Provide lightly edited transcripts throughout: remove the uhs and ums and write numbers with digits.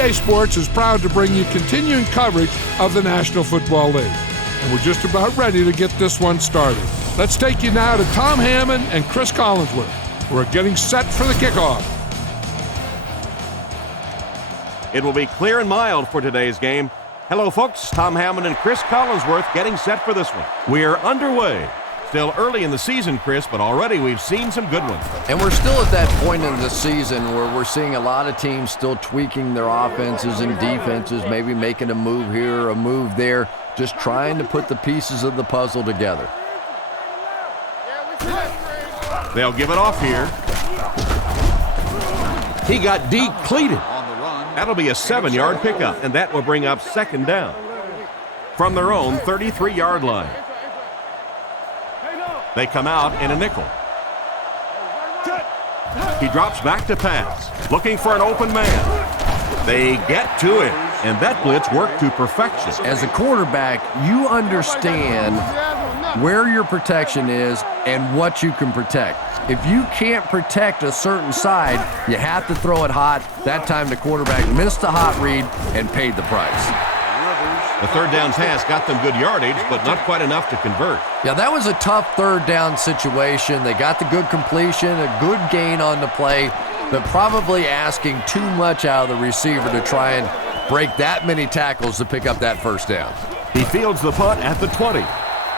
EA Sports is proud to bring you continuing coverage of the National Football League. And we're just about ready to get this one started. Let's take you now to Tom Hammond and Chris Collinsworth, who are getting set for the kickoff. It will be clear and mild for today's game. Hello, folks. Tom Hammond and Chris Collinsworth getting set for this one. We're underway. Still early in the season, Chris, but already we've seen some good ones. And we're still at that point in the season where we're seeing a lot of teams still tweaking their offenses and defenses, maybe making a move here, a move there, just trying to put the pieces of the puzzle together. They'll give it off here. He got depleted. That'll be a 7-yard pickup, and that will bring up second down from their own 33-yard line. They come out in a nickel. He drops back to pass, looking for an open man. They get to it, and that blitz worked to perfection. As a quarterback, you understand where your protection is and what you can protect. If you can't protect a certain side, you have to throw it hot. That time the quarterback missed the hot read and paid the price. The third down pass got them good yardage, but not quite enough to convert. Yeah, that was a tough third down situation. They got the good completion, a good gain on the play, but probably asking too much out of the receiver to try and break that many tackles to pick up that first down. He fields the punt at the 20.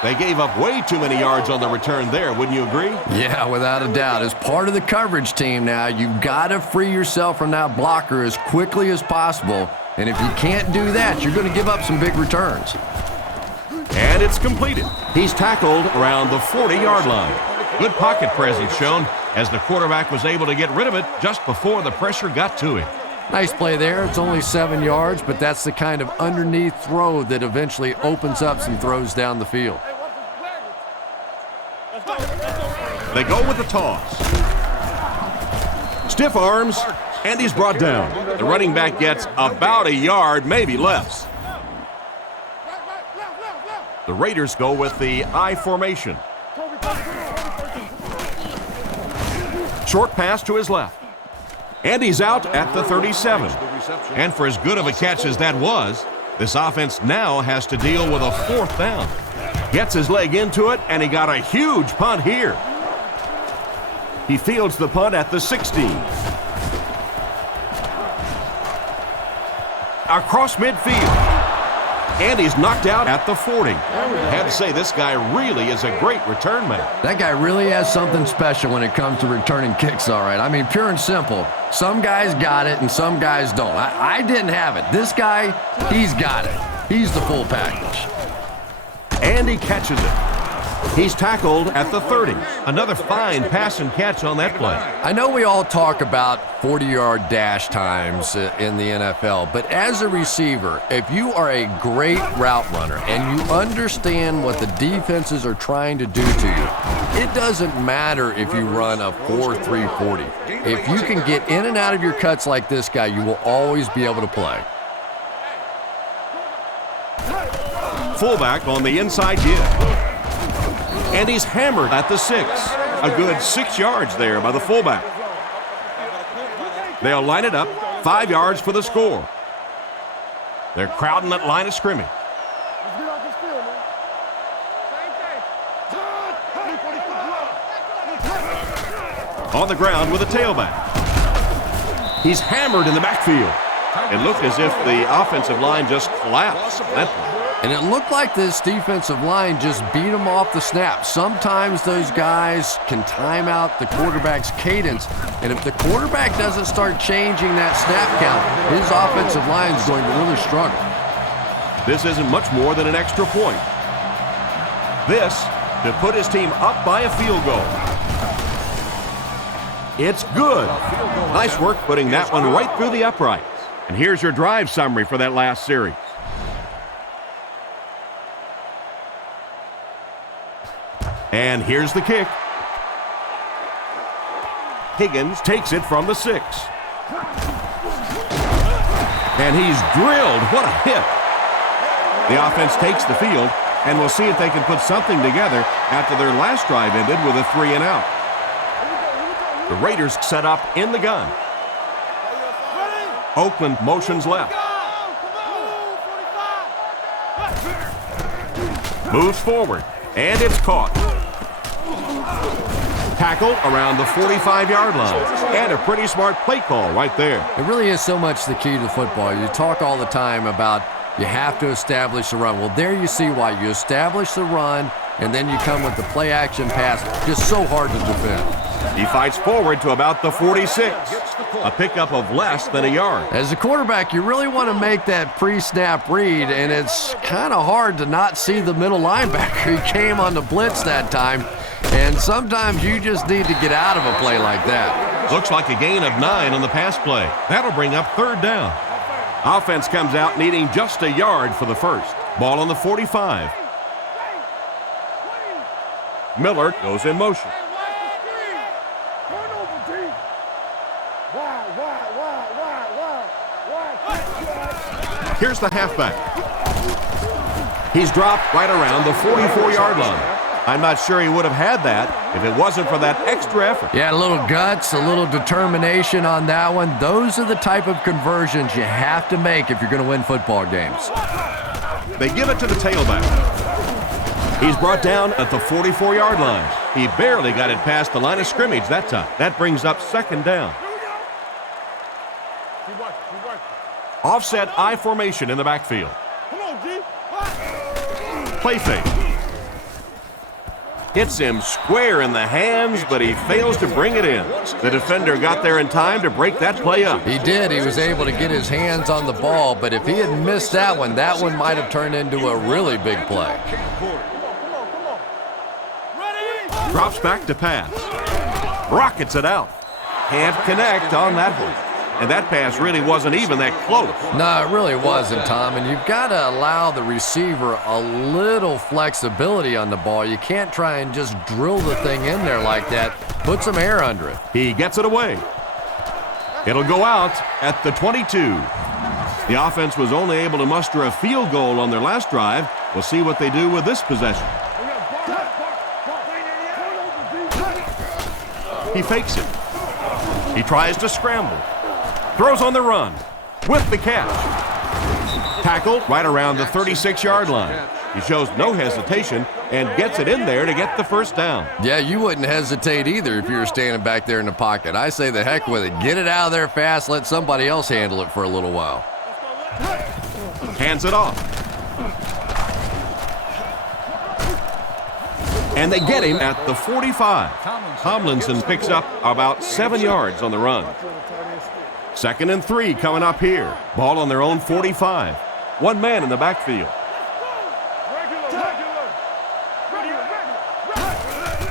They gave up way too many yards on the return there, wouldn't you agree? Yeah, without a doubt. As part of the coverage team now, you've got to free yourself from that blocker as quickly as possible. And if you can't do that, you're going to give up some big returns. And it's completed. He's tackled around the 40-yard line. Good pocket presence shown as the quarterback was able to get rid of it just before the pressure got to him. Nice play there. It's only 7 yards, but that's the kind of underneath throw that eventually opens up some throws down the field. They go with the toss. Stiff arms, and he's brought down. The running back gets about a yard, maybe less. The Raiders go with the I formation. Short pass to his left. And he's out at the 37. And for as good of a catch as that was, this offense now has to deal with a fourth down. Gets his leg into it, and he got a huge punt here. He fields the punt at the 16. Across midfield. And he's knocked out at the 40. I have to say, this guy really is a great return man. That guy really has something special when it comes to returning kicks, all right. I mean, pure and simple. Some guys got it and some guys don't. I didn't have it. This guy, he's got it. He's the full package. And he catches it. He's tackled at the 30. Another fine pass and catch on that play. I know we all talk about 40-yard dash times in the NFL, but as a receiver, if you are a great route runner and you understand what the defenses are trying to do to you, it doesn't matter if you run a 4.3 40. If you can get in and out of your cuts like this guy, you will always be able to play. Fullback on the inside give. And he's hammered at the 6. A good 6 yards there by the fullback. They'll line it up, 5 yards for the score. They're crowding that line of scrimmage. On the ground with a tailback. He's hammered in the backfield. It looked as if the offensive line just collapsed. And it looked like this defensive line just beat them off the snap. Sometimes those guys can time out the quarterback's cadence, and if the quarterback doesn't start changing that snap count, his offensive line is going to really struggle. This isn't much more than an extra point. This to put his team up by a field goal. It's good. Nice work putting that one right through the uprights. And here's your drive summary for that last series. And here's the kick. Higgins takes it from the 6. And he's drilled. What a hit. The offense takes the field, and we'll see if they can put something together after their last drive ended with a 3 and out. The Raiders set up in the gun. Oakland motions left. Moves forward, and it's caught. Tackle around the 45-yard line. And a pretty smart play call right there. It really is so much the key to football. You talk all the time about you have to establish the run. Well, there you see why. You establish the run, and then you come with the play-action pass. Just so hard to defend. He fights forward to about the 46. A pickup of less than a yard. As a quarterback, you really want to make that pre-snap read, and it's kind of hard to not see the middle linebacker. He came on the blitz that time, and sometimes you just need to get out of a play like that. Looks like a gain of 9 on the pass play. That'll bring up 3rd down. Offense comes out needing just a yard for the first. Ball on the 45. Miller goes in motion. Here's the halfback. He's dropped right around the 44-yard line. I'm not sure he would have had that if it wasn't for that extra effort. Yeah, a little guts, a little determination on that one. Those are the type of conversions you have to make if you're going to win football games. They give it to the tailback. He's brought down at the 44-yard line. He barely got it past the line of scrimmage that time. That brings up 2nd down. Offset I formation in the backfield. Play fake. Hits him square in the hands, but he fails to bring it in. The defender got there in time to break that play up. He did. He was able to get his hands on the ball, but if he had missed that one might have turned into a really big play. Drops back to pass. Rockets it out. Can't connect on that one. And that pass really wasn't even that close. No, it really wasn't, Tom. And you've got to allow the receiver a little flexibility on the ball. You can't try and just drill the thing in there like that. Put some air under it. He gets it away. It'll go out at the 22. The offense was only able to muster a field goal on their last drive. We'll see what they do with this possession. He fakes it. He tries to scramble. Throws on the run with the catch. Tackled right around the 36-yard line. He shows no hesitation and gets it in there to get the 1st down. Yeah, you wouldn't hesitate either if you were standing back there in the pocket. I say the heck with it. Get it out of there fast. Let somebody else handle it for a little while. Hands it off. And they get him at the 45. Tomlinson picks up about 7 yards on the run. 2nd and 3 coming up here. Ball on their own 45. One man in the backfield.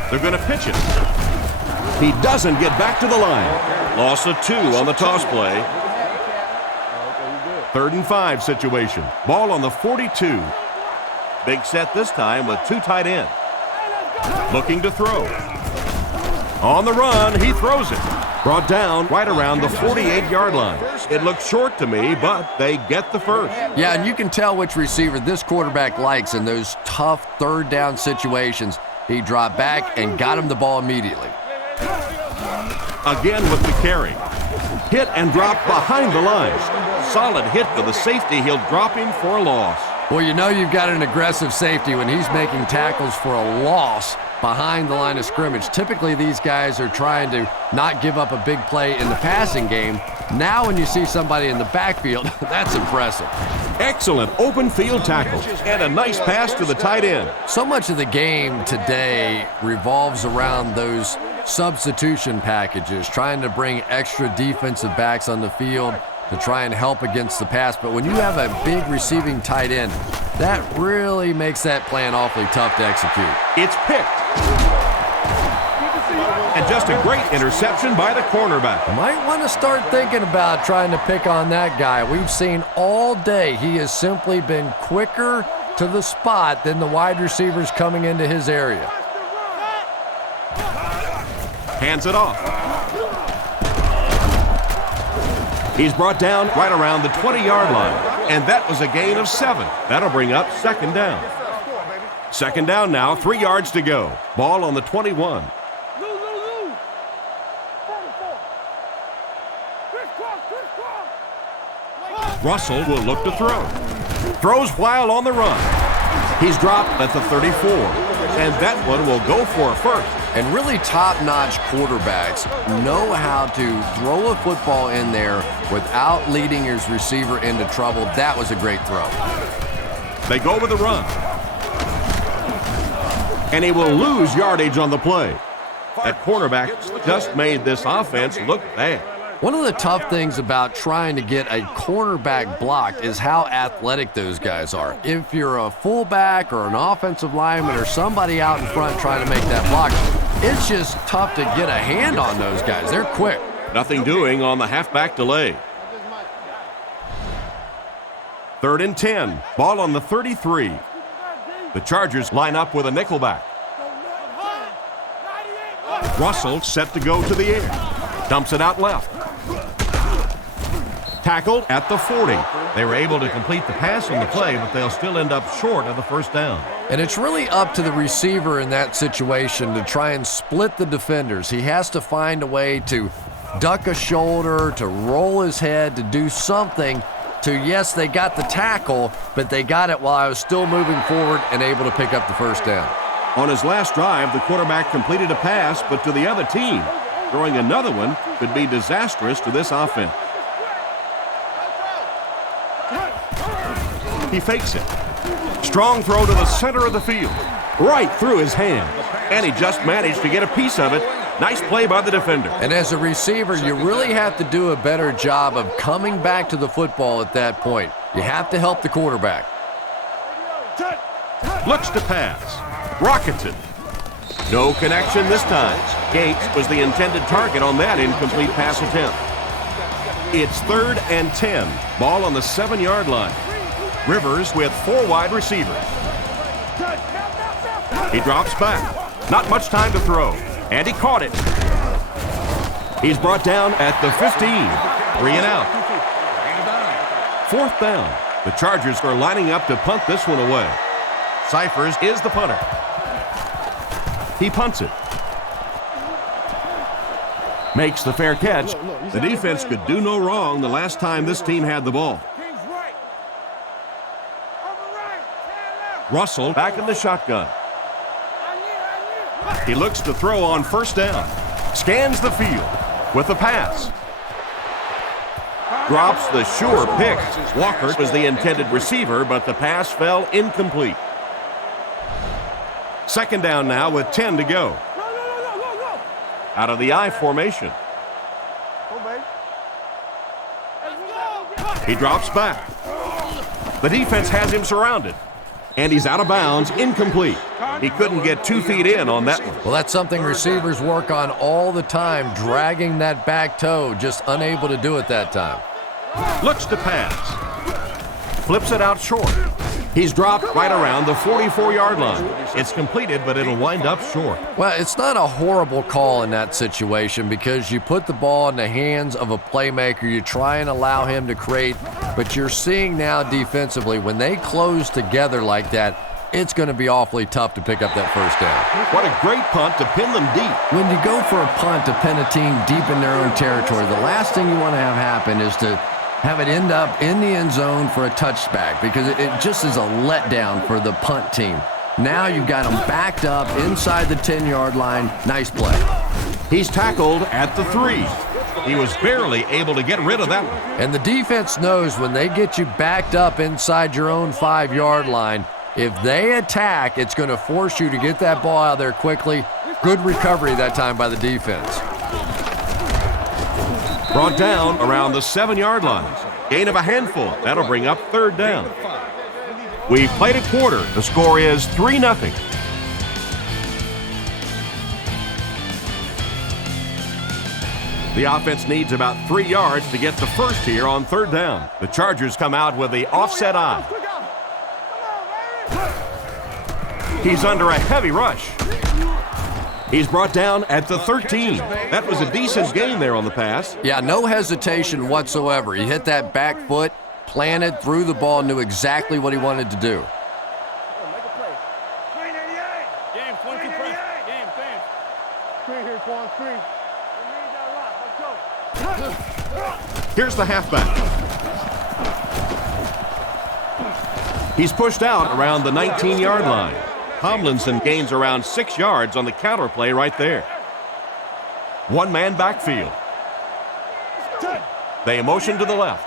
They're going to pitch it. He doesn't get back to the line. Loss of 2 on the toss play. 3rd and 5 situation. Ball on the 42. Big set this time with 2 tight ends. Looking to throw. On the run, he throws it. Brought down right around the 48-yard line. It looks short to me, but they get the 1st. Yeah, and you can tell which receiver this quarterback likes in those tough 3rd down situations. He dropped back and got him the ball immediately. Again with the carry. Hit and drop behind the line. Solid hit to the safety. He'll drop him for a loss. Well, you know you've got an aggressive safety when he's making tackles for a loss behind the line of scrimmage. Typically, these guys are trying to not give up a big play in the passing game. Now when you see somebody in the backfield, that's impressive. Excellent open field tackle and a nice pass to the tight end. So much of the game today revolves around those substitution packages, trying to bring extra defensive backs on the field to try and help against the pass. But when you have a big receiving tight end, that really makes that plan awfully tough to execute. It's picked. And just a great interception by the cornerback. Might want to start thinking about trying to pick on that guy. We've seen all day he has simply been quicker to the spot than the wide receivers coming into his area. Hands it off. He's brought down right around the 20-yard line, and that was a gain of 7. That'll bring up 2nd down. 2nd down now, 3 yards to go. Ball on the 21. Russell will look to throw. Throws while on the run. He's dropped at the 34, and that one will go for a first. And really top-notch quarterbacks know how to throw a football in there without leading his receiver into trouble. That was a great throw. They go with the run. And he will lose yardage on the play. That cornerback just made this offense look bad. One of the tough things about trying to get a cornerback blocked is how athletic those guys are. If you're a fullback or an offensive lineman or somebody out in front trying to make that block, it's just tough to get a hand on those guys. They're quick. Nothing doing on the halfback delay. 3rd and 10. Ball on the 33. The Chargers line up with a nickelback. Russell set to go to the air. Dumps it out left. Tackled at the 40. They were able to complete the pass on the play, but they'll still end up short of the first down. And it's really up to the receiver in that situation to try and split the defenders. He has to find a way to duck a shoulder, to roll his head, to do something to, yes, they got the tackle, but they got it while I was still moving forward and able to pick up the first down. On his last drive, the quarterback completed a pass, but to the other team. Throwing another one could be disastrous to this offense. He fakes it. Strong throw to the center of the field. Right through his hand. And he just managed to get a piece of it. Nice play by the defender. And as a receiver, you really have to do a better job of coming back to the football at that point. You have to help the quarterback. Looks to pass. Rocketed. No connection this time. Gates was the intended target on that incomplete pass attempt. It's 3rd and 10. Ball on the 7-yard line. Rivers with 4 wide receivers. He drops back. Not much time to throw. And he caught it. He's brought down at the 15. 3 and out. 4th down. The Chargers are lining up to punt this one away. Cyphers is the punter. He punts it. Makes the fair catch. The defense could do no wrong the last time this team had the ball. Russell back in the shotgun. He looks to throw on first down. Scans the field with the pass. Drops the sure pick. Walker was the intended receiver, but the pass fell incomplete. 2nd down now with 10 to go. Out of the I formation. He drops back. The defense has him surrounded. And he's out of bounds, incomplete. He couldn't get 2 feet in on that one. Well, that's something receivers work on all the time, dragging that back toe, just unable to do it that time. Looks to pass. Flips it out short. He's dropped right around the 44-yard line. It's completed, but it'll wind up short. Well, it's not a horrible call in that situation because you put the ball in the hands of a playmaker. You try and allow him to create, but you're seeing now defensively, when they close together like that, it's going to be awfully tough to pick up that first down. What a great punt to pin them deep. When you go for a punt to pin a team deep in their own territory, the last thing you want to have happen is to have it end up in the end zone for a touchback because it just is a letdown for the punt team. Now you've got them backed up inside the 10-yard line. Nice play. He's tackled at the 3. He was barely able to get rid of that one. And the defense knows when they get you backed up inside your own 5-yard line, if they attack, it's going to force you to get that ball out there quickly. Good recovery that time by the defense. Brought down around the 7-yard line. Gain of a handful. That'll bring up 3rd down. We've played a quarter. The score is 3-0. The offense needs about 3 yards to get the first here on 3rd down. The Chargers come out with the offset eye. He's under a heavy rush. He's brought down at the 13. That was a decent gain there on the pass. Yeah, no hesitation whatsoever. He hit that back foot, planted, threw the ball, knew exactly what he wanted to do. Here's the halfback. He's pushed out around the 19-yard line. Tomlinson gains around 6 yards on the counter play right there. One-man backfield. They motion to the left.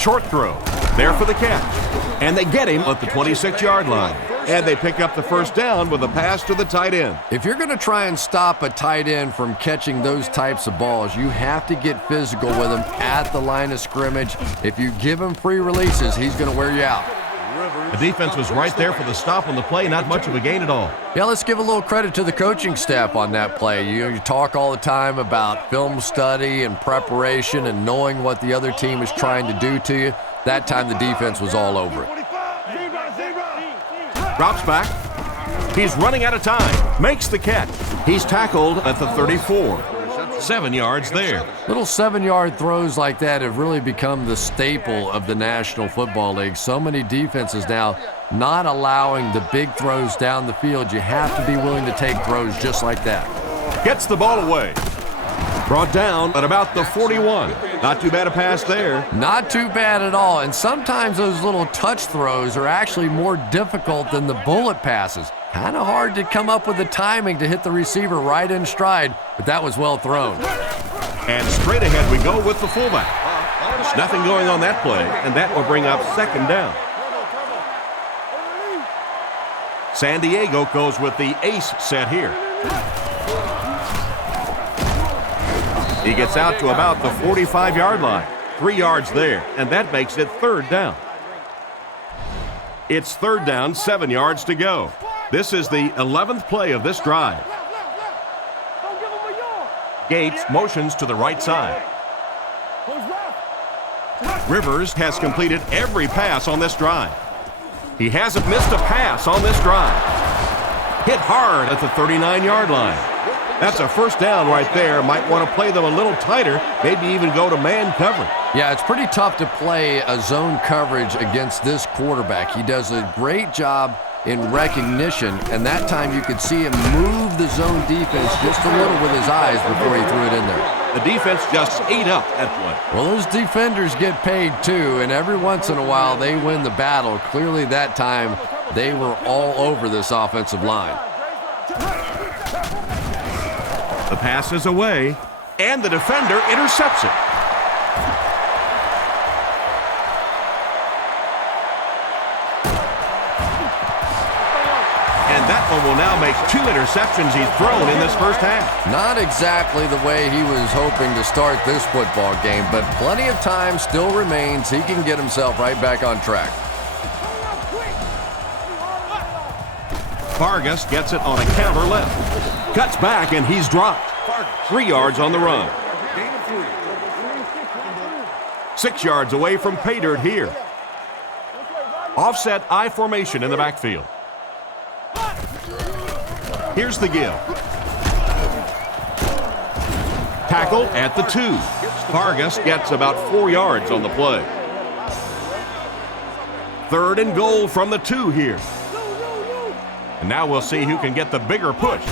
Short throw. There for the catch. And they get him at the 26-yard line. And they pick up the first down with a pass to the tight end. If you're going to try and stop a tight end from catching those types of balls, you have to get physical with him at the line of scrimmage. If you give him free releases, he's going to wear you out. The defense was right there for the stop on the play, not much of a gain at all. Yeah, let's give a little credit to the coaching staff on that play. You talk all the time about film study and preparation and knowing what the other team is trying to do to you. That time the defense was all over it. Drops back. He's running out of time. Makes the catch. He's tackled at the 34. 7 yards there. Little 7-yard throws like that have really become the staple of the National Football League. So many defenses now not allowing the big throws down the field. You have to be willing to take throws just like that. Gets the ball away. Brought down at about the 41. Not too bad a pass there. Not too bad at all. And sometimes those little touch throws are actually more difficult than the bullet passes. Kind of hard to come up with the timing to hit the receiver right in stride, but that was well thrown. And straight ahead we go with the fullback. Nothing going on that play, and that will bring up second down. San Diego goes with the ace set here. He gets out to about the 45-yard line. 3 yards there, and that makes it third down. It's third down, 7 yards to go. This is the 11th play of this drive. Gates motions to the right side. Rivers has completed every pass on this drive. He hasn't missed a pass on this drive. Hit hard at the 39-yard line. That's a first down right there. Might want to play them a little tighter, maybe even go to man coverage. Yeah, it's pretty tough to play a zone coverage against this quarterback. He does a great job in recognition, and that time you could see him move the zone defense just a little with his eyes before he threw it in there. The defense just ate up that play. Well, those defenders get paid too, and every once in a while they win the battle. Clearly that time they were all over this offensive line. The pass is away, and the defender intercepts it. And that one will now make 2 interceptions he's thrown in this first half. Not exactly the way he was hoping to start this football game, but plenty of time still remains. He can get himself right back on track. Vargas gets it on a counter left. Cuts back, and he's dropped. 3 yards on the run. 6 yards away from pay dirt here. Offset I formation in the backfield. Here's the give. Tackle at the 2. Vargas gets about 4 yards on the play. 3rd and goal from the 2 here. And now we'll see who can get the bigger push.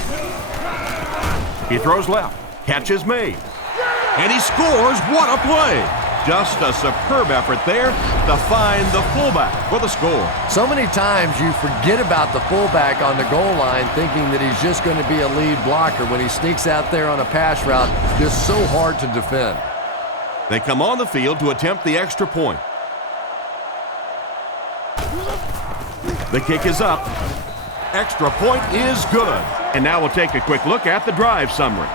He throws left. Catch is made. And he scores. What a play. Just a superb effort there to find the fullback for the score. So many times you forget about the fullback on the goal line thinking that he's just going to be a lead blocker when he sneaks out there on a pass route. Just so hard to defend. They come on the field to attempt the extra point. The kick is up. Extra point is good. And now we'll take a quick look at the drive summary.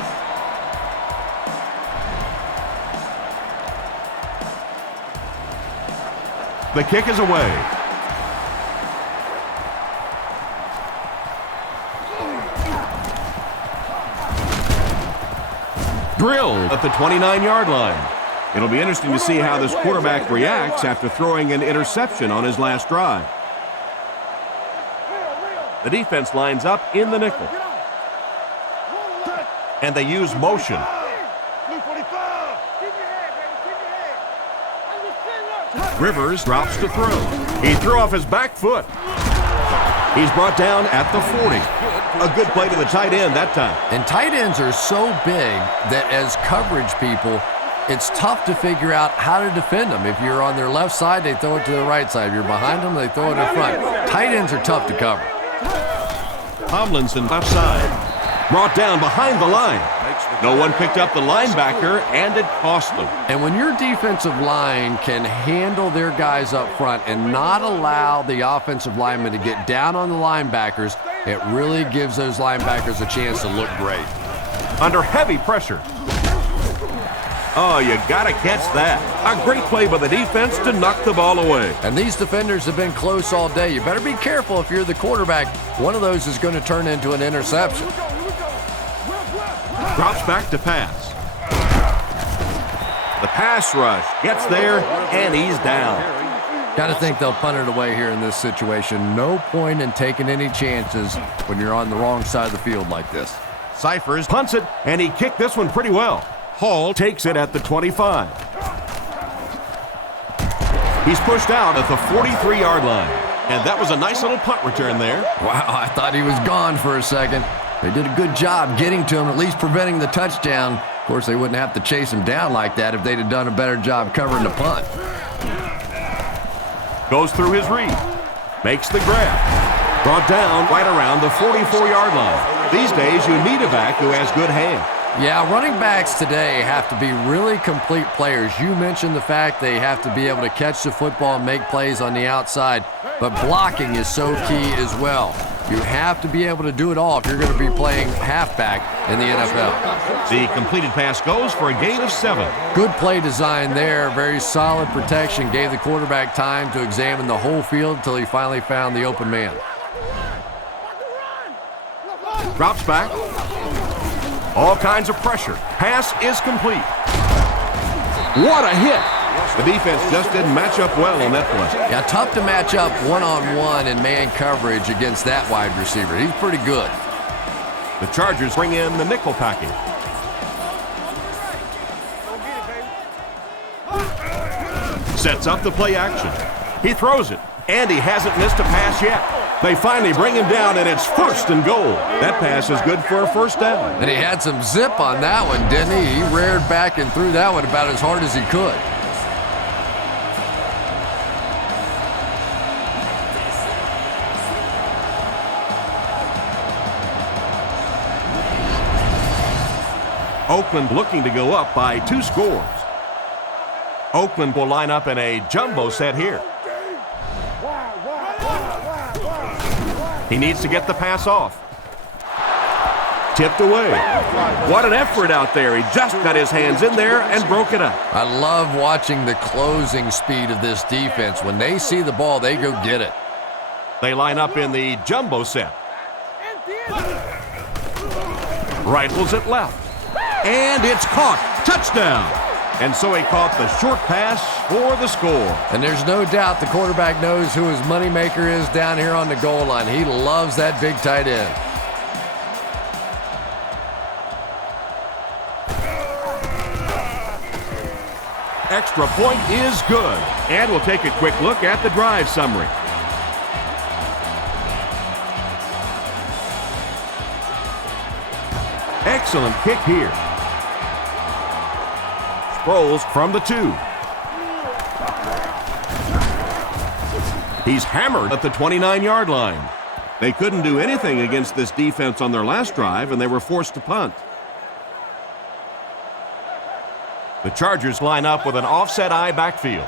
The kick is away. Drilled at the 29-yard line. It'll be interesting to see how this quarterback reacts after throwing an interception on his last drive. The defense lines up in the nickel. And they use motion. Rivers drops to throw. He threw off his back foot. He's brought down at the 40. A good play to the tight end that time. And tight ends are so big that as coverage people, it's tough to figure out how to defend them. If you're on their left side, they throw it to the right side. If you're behind them, they throw it in front. Tight ends are tough to cover. Tomlinson left side. Brought down behind the line. No one picked up the linebacker, and it cost them. And when your defensive line can handle their guys up front and not allow the offensive linemen to get down on the linebackers, it really gives those linebackers a chance to look great. Under heavy pressure. Oh, you got to catch that. A great play by the defense to knock the ball away. And these defenders have been close all day. You better be careful if you're the quarterback. One of those is going to turn into an interception. Drops back to pass. The pass rush gets there, and he's down. Got to think they'll punt it away here in this situation. No point in taking any chances when you're on the wrong side of the field like this. Cyphers punts it, and he kicked this one pretty well. Hall takes it at the 25. He's pushed out at the 43-yard line. And that was a nice little punt return there. Wow, I thought he was gone for a second. They did a good job getting to him, at least preventing the touchdown. Of course, they wouldn't have to chase him down like that if they'd have done a better job covering the punt. Goes through his read. Makes the grab. Brought down right around the 44-yard line. These days, you need a back who has good hands. Yeah, running backs today have to be really complete players. You mentioned the fact they have to be able to catch the football and make plays on the outside, but blocking is so key as well. You have to be able to do it all if you're going to be playing halfback in the NFL. The completed pass goes for a gain of 7. Good play design there. Very solid protection. Gave the quarterback time to examine the whole field until he finally found the open man. Drops back. All kinds of pressure. Pass is complete. What a hit. The defense just didn't match up well on that play. Yeah, tough to match up one-on-one in man coverage against that wide receiver. He's pretty good. The Chargers bring in the nickel package. Sets up the play action. He throws it, and he hasn't missed a pass yet. They finally bring him down, and it's 1st and goal. That pass is good for a first down. And he had some zip on that one, didn't he? He reared back and threw that one about as hard as he could. Oakland looking to go up by 2 scores. Oakland will line up in a jumbo set here. He needs to get the pass off. Tipped away. What an effort out there. He just got his hands in there and broke it up. I love watching the closing speed of this defense. When they see the ball, they go get it. They line up in the jumbo set. Rifles it left. And it's caught. Touchdown. And so he caught the short pass for the score. And there's no doubt the quarterback knows who his moneymaker is down here on the goal line. He loves that big tight end. Extra point is good. And we'll take a quick look at the drive summary. Excellent kick here. Sproles from the 2. He's hammered at the 29-yard line. They couldn't do anything against this defense on their last drive, and they were forced to punt. The Chargers line up with an offset eye backfield.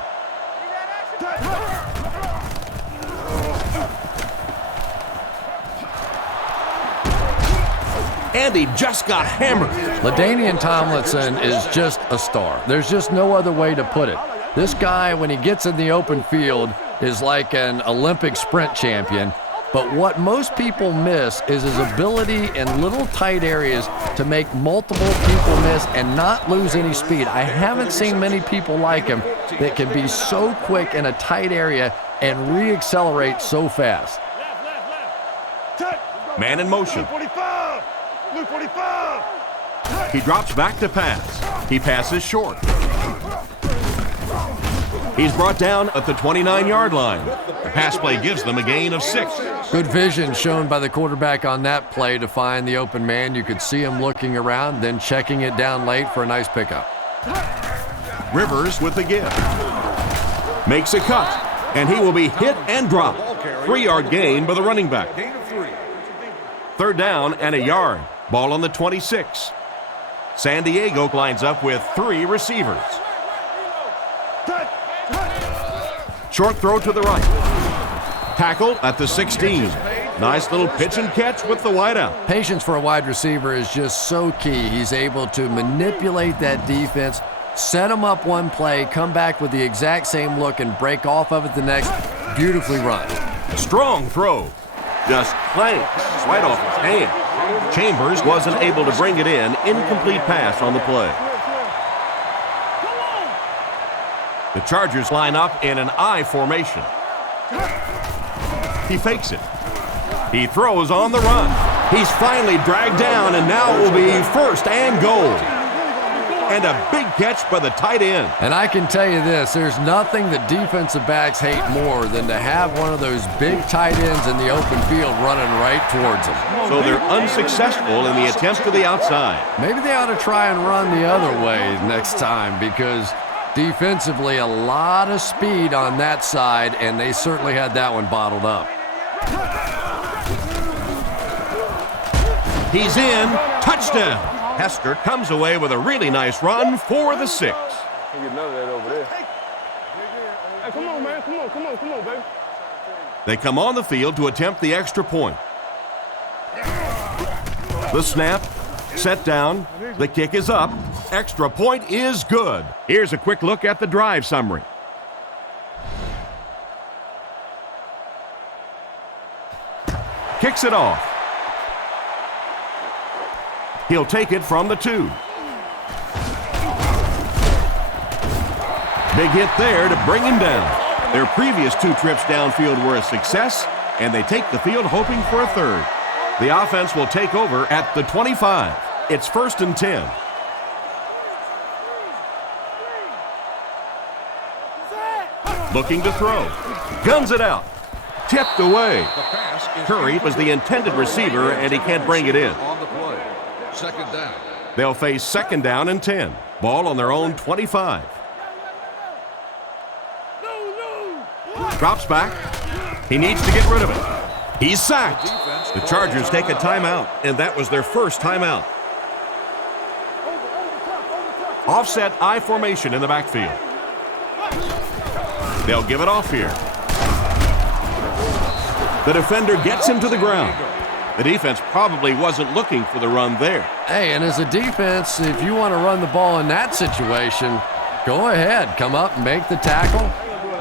And he just got hammered. LaDainian Tomlinson is just a star. There's just no other way to put it. This guy, when he gets in the open field, is like an Olympic sprint champion. But what most people miss is his ability in little tight areas to make multiple people miss and not lose any speed. I haven't seen many people like him that can be so quick in a tight area and re-accelerate so fast. Man in motion. He drops back to pass. He passes short. He's brought down at the 29-yard line. The pass play gives them a gain of 6. Good vision shown by the quarterback on that play to find the open man. You could see him looking around, then checking it down late for a nice pickup. Rivers with the give. Makes a cut, and he will be hit and dropped. 3-yard gain by the running back. 3rd down and a yard. Ball on the 26. San Diego lines up with 3 receivers. Short throw to the right. Tackle at the 16. Nice little pitch and catch with the wideout. Patience for a wide receiver is just so key. He's able to manipulate that defense, set them up one play, come back with the exact same look, and break off of it the next. Beautifully run. Strong throw. Just clanks right off his hand. Chambers wasn't able to bring it in. Incomplete pass on the play. The Chargers line up in an I formation. He fakes it. He throws on the run. He's finally dragged down, and now it will be 1st and goal. And a big catch by the tight end. And I can tell you this, there's nothing that defensive backs hate more than to have one of those big tight ends in the open field running right towards them. So they're unsuccessful in the attempt to the outside. Maybe they ought to try and run the other way next time, because defensively a lot of speed on that side, and they certainly had that one bottled up. He's in. Touchdown. Hester comes away with a really nice run for the 6. Get none of that over there. Hey, come on, man. Come on, baby. They come on the field to attempt the extra point. The snap, set down, the kick is up. Extra point is good. Here's a quick look at the drive summary. Kicks it off. He'll take it from the 2. Big hit there to bring him down. Their previous 2 trips downfield were a success, and they take the field hoping for a 3rd. The offense will take over at the 25. It's 1st and 10. Looking to throw. Guns it out. Tipped away. Curry was the intended receiver, and he can't bring it in. Second down. They'll face 2nd down and 10. Ball on their own 25. Drops back. He needs to get rid of it. He's sacked. The Chargers take a timeout, and that was their first timeout. Offset I formation in the backfield. They'll give it off here. The defender gets him to the ground. The defense probably wasn't looking for the run there. Hey, and as a defense, if you want to run the ball in that situation, go ahead. Come up and make the tackle.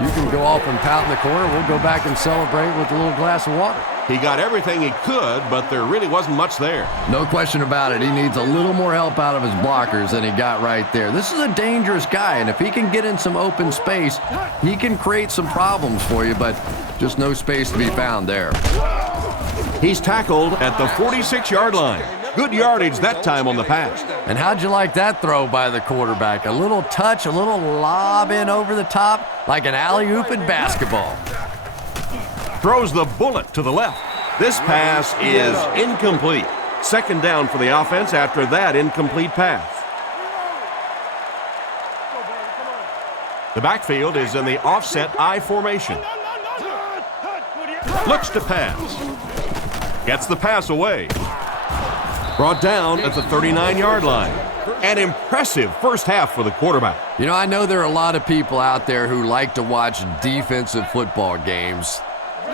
You can go off and pout in the corner. We'll go back and celebrate with a little glass of water. He got everything he could, but there really wasn't much there. No question about it. He needs a little more help out of his blockers than he got right there. This is a dangerous guy, and if he can get in some open space, he can create some problems for you, but just no space to be found there. He's tackled at the 46-yard line. Good yardage that time on the pass. And how'd you like that throw by the quarterback? A little touch, a little lob in over the top, like an alley-oop in basketball. Throws the bullet to the left. This pass is incomplete. 2nd down for the offense after that incomplete pass. The backfield is in the offset I formation. Looks to pass. Gets the pass away. Brought down at the 39-yard line. An impressive first half for the quarterback. You know, I know there are a lot of people out there who like to watch defensive football games.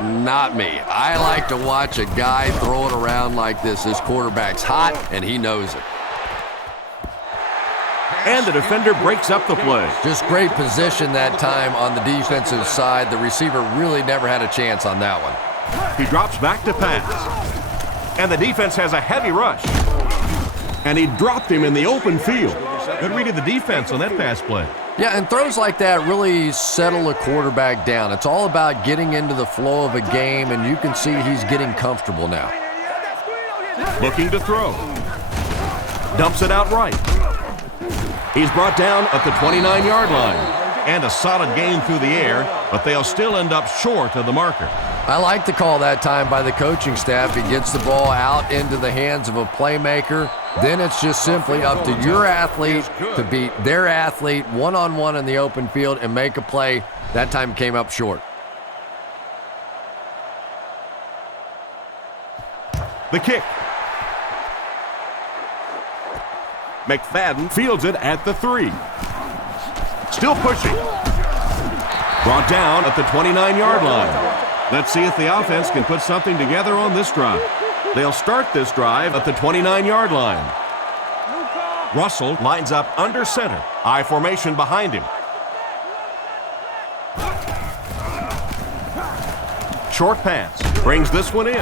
Not me. I like to watch a guy throw it around like this. This quarterback's hot, and he knows it. And the defender breaks up the play. Just great position that time on the defensive side. The receiver really never had a chance on that one. He drops back to pass. And the defense has a heavy rush. And he dropped him in the open field. Good read of the defense on that pass play. Yeah, and throws like that really settle a quarterback down. It's all about getting into the flow of a game, and you can see he's getting comfortable now. Looking to throw. Dumps it out right. He's brought down at the 29-yard line. and a solid game through the air, but they'll still end up short of the marker. I like the call that time by the coaching staff. He gets the ball out into the hands of a playmaker. Then it's just simply up to your athlete to beat their athlete one-on-one in the open field and make a play. That time came up short. The kick. McFadden fields it at the 3. Still pushing. Brought down at the 29-yard line. Let's see if the offense can put something together on this drive. They'll start this drive at the 29-yard line. Russell lines up under center. I formation behind him. Short pass. Brings this one in.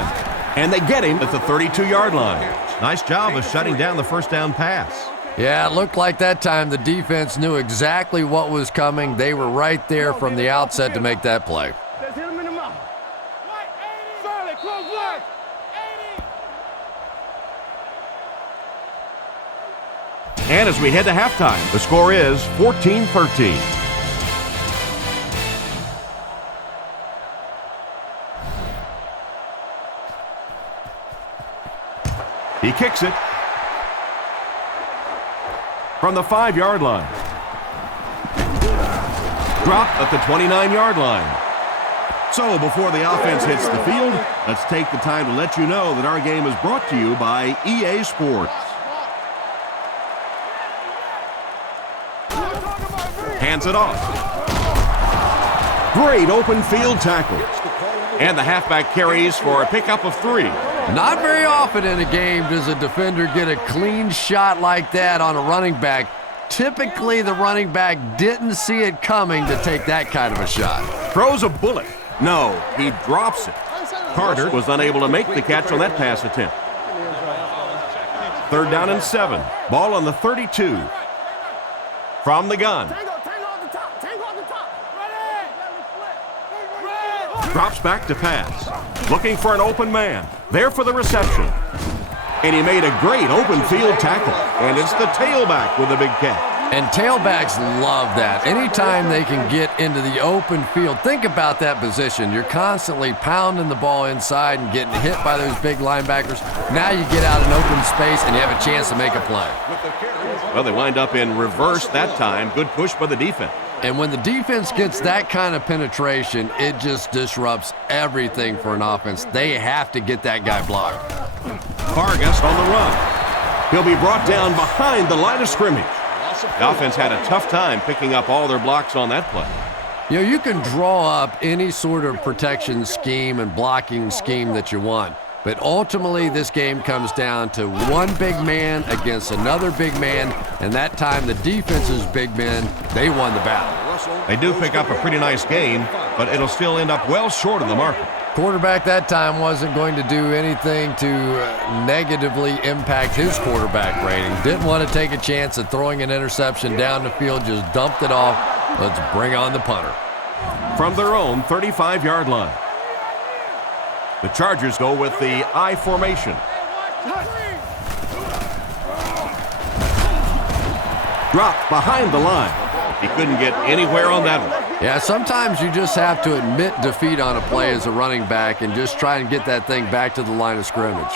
And they get him at the 32-yard line. Nice job of shutting down the first down pass. Yeah, it looked like that time the defense knew exactly what was coming. They were right there from the outset to make that play. Let's hit him in the mouth. Solid, close line. And as we head to halftime, the score is 14-13. He kicks it from the 5-yard line. Dropped at the 29-yard line. So before the offense hits the field, let's take the time to let you know that our game is brought to you by EA Sports. Hands it off. Great open field tackle. And the halfback carries for a pickup of 3. Not very often in a game does a defender get a clean shot like that on a running back. Typically, the running back didn't see it coming to take that kind of a shot. Throws a bullet. No, he drops it. Carter was unable to make the catch on that pass attempt. 3rd down and 7. Ball on the 32. From the gun. Drops back to pass. Looking for an open man. There for the reception. And he made a great open field tackle. And it's the tailback with a big catch. And tailbacks love that. Anytime they can get into the open field, think about that position. You're constantly pounding the ball inside and getting hit by those big linebackers. Now you get out in open space and you have a chance to make a play. Well, they wind up in reverse that time. Good push by the defense. And when the defense gets that kind of penetration, it just disrupts everything for an offense. They have to get that guy blocked. Vargas on the run. He'll be brought down behind the line of scrimmage. The offense had a tough time picking up all their blocks on that play. You know, you can draw up any sort of protection scheme and blocking scheme that you want. But ultimately, this game comes down to one big man against another big man, and that time the defense's big men, they won the battle. They do pick up a pretty nice gain, but it'll still end up well short of the marker. Quarterback that time wasn't going to do anything to negatively impact his quarterback rating. Didn't want to take a chance at throwing an interception down the field, just dumped it off. Let's bring on the punter. From their own 35-yard line. The Chargers go with the I formation. Dropped behind the line. He couldn't get anywhere on that one. Yeah, sometimes you just have to admit defeat on a play as a running back and just try and get that thing back to the line of scrimmage.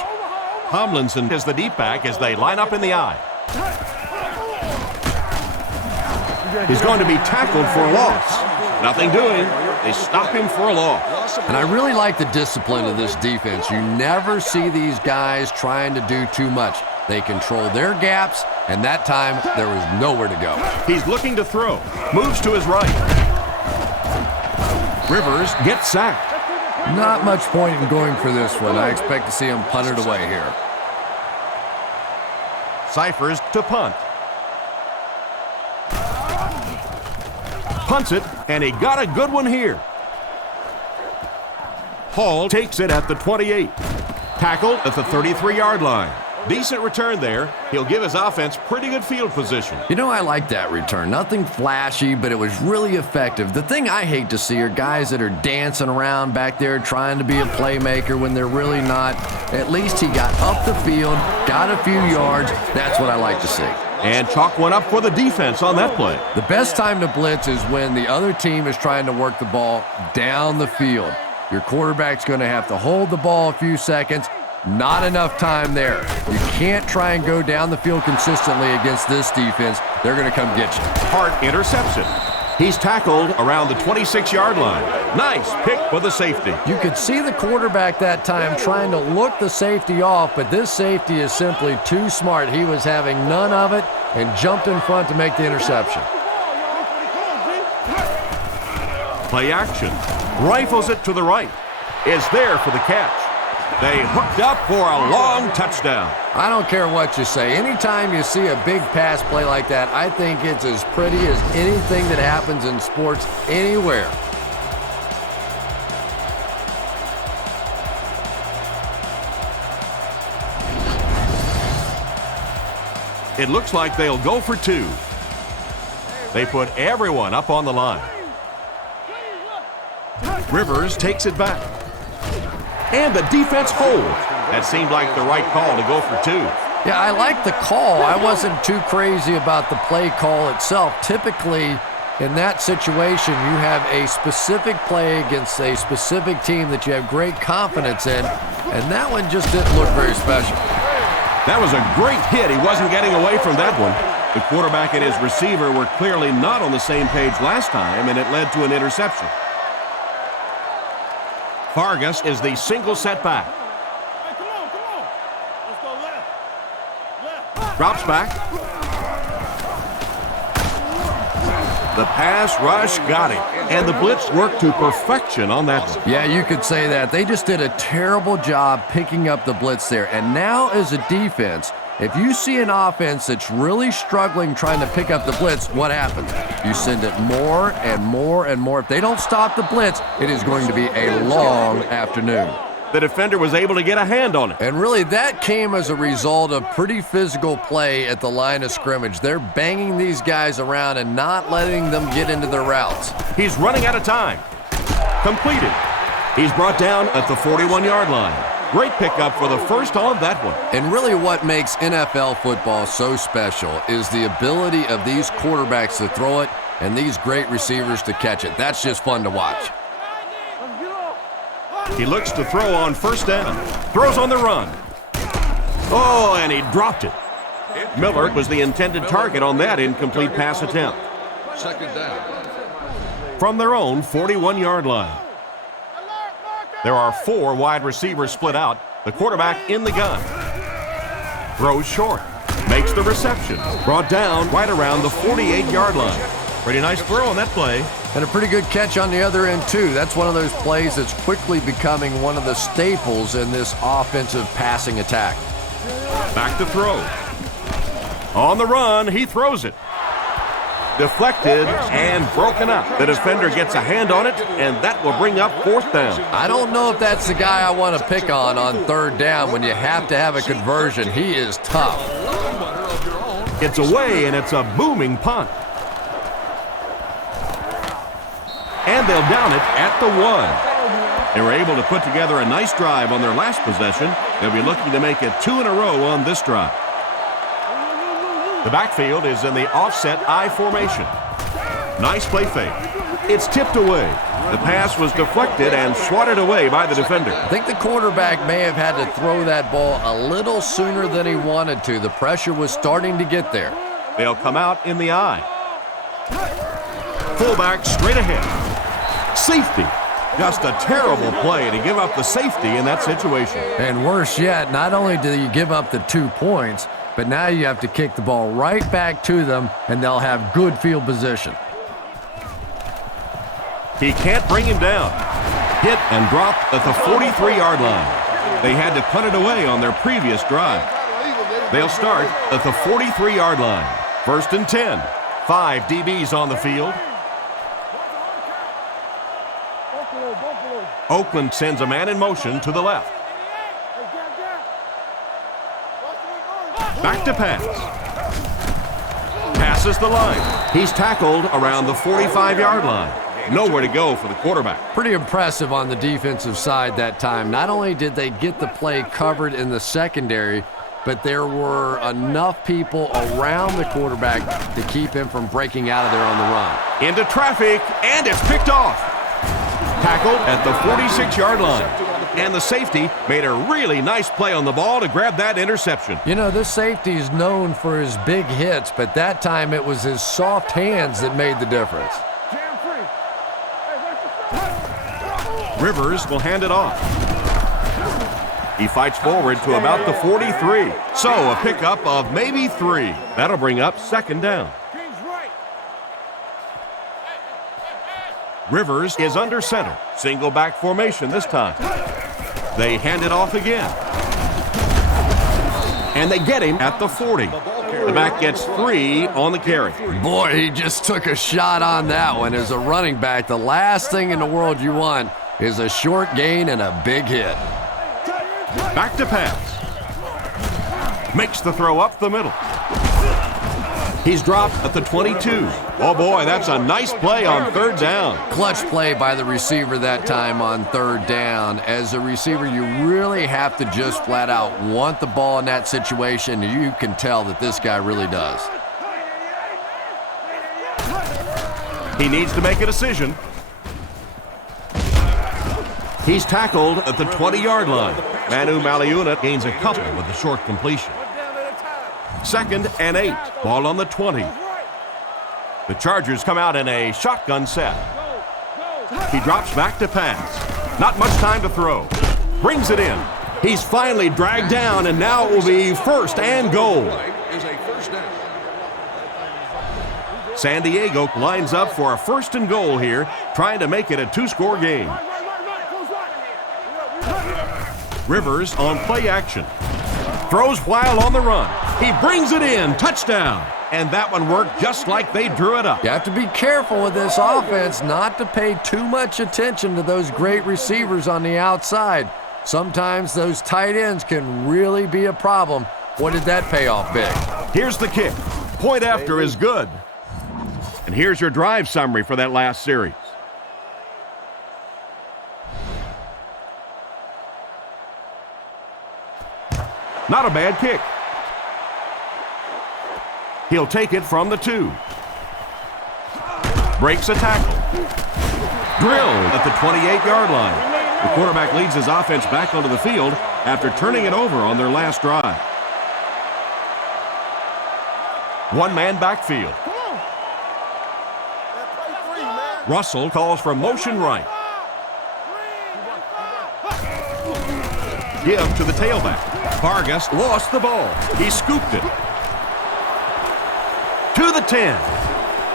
Tomlinson is the deep back as they line up in the I. He's going to be tackled for a loss. Nothing doing. They stop him for a loss. And I really like the discipline of this defense. You never see these guys trying to do too much. They control their gaps, and that time there was nowhere to go. He's looking to throw. Moves to his right. Rivers gets sacked. Not much point in going for this one. I expect to see him punt it away here. Cyphers to punt. Punts it, and he got a good one here. Hall takes it at the 28. Tackle at the 33-yard line. Decent return there. He'll give his offense pretty good field position. You know, I like that return. Nothing flashy, but it was really effective. The thing I hate to see are guys that are dancing around back there trying to be a playmaker when they're really not. At least he got up the field, got a few yards. That's what I like to see. And chalk one up for the defense on that play. The best time to blitz is when the other team is trying to work the ball down the field. Your quarterback's going to have to hold the ball a few seconds. Not enough time there. You can't try and go down the field consistently against this defense. They're going to come get you. Hart intercepts it. He's tackled around the 26-yard line. Nice pick for the safety. You could see the quarterback that time trying to look the safety off, but this safety is simply too smart. He was having none of it and jumped in front to make the interception. Play action. Rifles it to the right. Is there for the catch. They hooked up for a long touchdown. I don't care what you say. Anytime you see a big pass play like that, I think it's as pretty as anything that happens in sports anywhere. It looks like they'll go for two. They put everyone up on the line. Rivers takes it back. And the defense holds. That seemed like the right call to go for two. Yeah, I like the call. I wasn't too crazy about the play call itself. Typically, in that situation, you have a specific play against a specific team that you have great confidence in, and that one just didn't look very special. That was a great hit. He wasn't getting away from that one. The quarterback and his receiver were clearly not on the same page last time, and it led to an interception. Vargas is the single setback. Hey, come on. Let's go left. Drops back. The pass rush got him, and the blitz worked to perfection on that one. Yeah, you could say that. They just did a terrible job picking up the blitz there. And now as a defense, if you see an offense that's really struggling trying to pick up the blitz, what happens? You send it more and more and more. If they don't stop the blitz, it is going to be a long afternoon. The defender was able to get a hand on it. And really, that came as a result of pretty physical play at the line of scrimmage. They're banging these guys around and not letting them get into their routes. He's running out of time. Completed. He's brought down at the 41-yard line. Great pickup for the first on that one. And really what makes NFL football so special is the ability of these quarterbacks to throw it and these great receivers to catch it. That's just fun to watch. He looks to throw on first down. Throws on the run. Oh, and he dropped it. Miller was the intended target on that incomplete pass attempt. Second down. From their own 41-yard line. There are 4 wide receivers split out. The quarterback in the gun. Throws short. Makes the reception. Brought down right around the 48-yard line. Pretty nice throw on that play. And a pretty good catch on the other end, too. That's one of those plays that's quickly becoming one of the staples in this offensive passing attack. Back to throw. On the run, he throws it. Deflected and broken up. The defender gets a hand on it, and that will bring up fourth down. I don't know if that's the guy I want to pick on third down when you have to have a conversion. He is tough. It's away, and it's a booming punt. And they'll down it at the 1. They were able to put together a nice drive on their last possession. They'll be looking to make it 2 in a row on this drive. The backfield is in the offset I formation. Nice play fake. It's tipped away. The pass was deflected and swatted away by the defender. I think the quarterback may have had to throw that ball a little sooner than he wanted to. The pressure was starting to get there. They'll come out in the I. Fullback straight ahead. Safety. Just a terrible play to give up the safety in that situation. And worse yet, not only do you give up the 2 points, but now you have to kick the ball right back to them, and they'll have good field position. He can't bring him down. Hit and dropped at the 43-yard line. They had to punt it away on their previous drive. They'll start at the 43-yard line. 1st and 10. 5 DBs on the field. Oakland sends a man in motion to the left. Back to pass. Passes the line. He's tackled around the 45-yard line. Nowhere to go for the quarterback. Pretty impressive on the defensive side that time. Not only did they get the play covered in the secondary, but there were enough people around the quarterback to keep him from breaking out of there on the run. Into traffic, and it's picked off. Tackled at the 46-yard line. And the safety made a really nice play on the ball to grab that interception. You know, this safety is known for his big hits, but that time it was his soft hands that made the difference. Rivers will hand it off. He fights forward to about the 43. So a pickup of maybe 3. That'll bring up second down. Rivers is under center. Single back formation this time. They hand it off again. And they get him at the 40. The back gets 3 on the carry. Boy, he just took a shot on that one. As a running back, the last thing in the world you want is a short gain and a big hit. Back to pass. Makes the throw up the middle. He's dropped at the 22. Oh boy, that's a nice play on third down. Clutch play by the receiver that time on third down. As a receiver, you really have to just flat out want the ball in that situation. You can tell that this guy really does. He needs to make a decision. He's tackled at the 20-yard line. Manu Maliuna gains a couple with the short completion. 2nd and 8. Ball on the 20. The Chargers come out in a shotgun set. He drops back to pass. Not much time to throw. Brings it in. He's finally dragged down, and now it will be 1st and goal. San Diego lines up for a 1st and goal here, trying to make it a 2-score game. Rivers on play action. Throws while on the run. He brings it in. Touchdown. And that one worked just like they drew it up. You have to be careful with this offense not to pay too much attention to those great receivers on the outside. Sometimes those tight ends can really be a problem. What did that pay off big? Here's the kick. Point after is good. And here's your drive summary for that last series. Not a bad kick. He'll take it from the 2. Breaks a tackle. Drilled at the 28-yard line. The quarterback leads his offense back onto the field after turning it over on their last drive. One-man backfield. Russell calls for motion right. Give to the tailback. Vargas lost the ball. He scooped it. To the 10.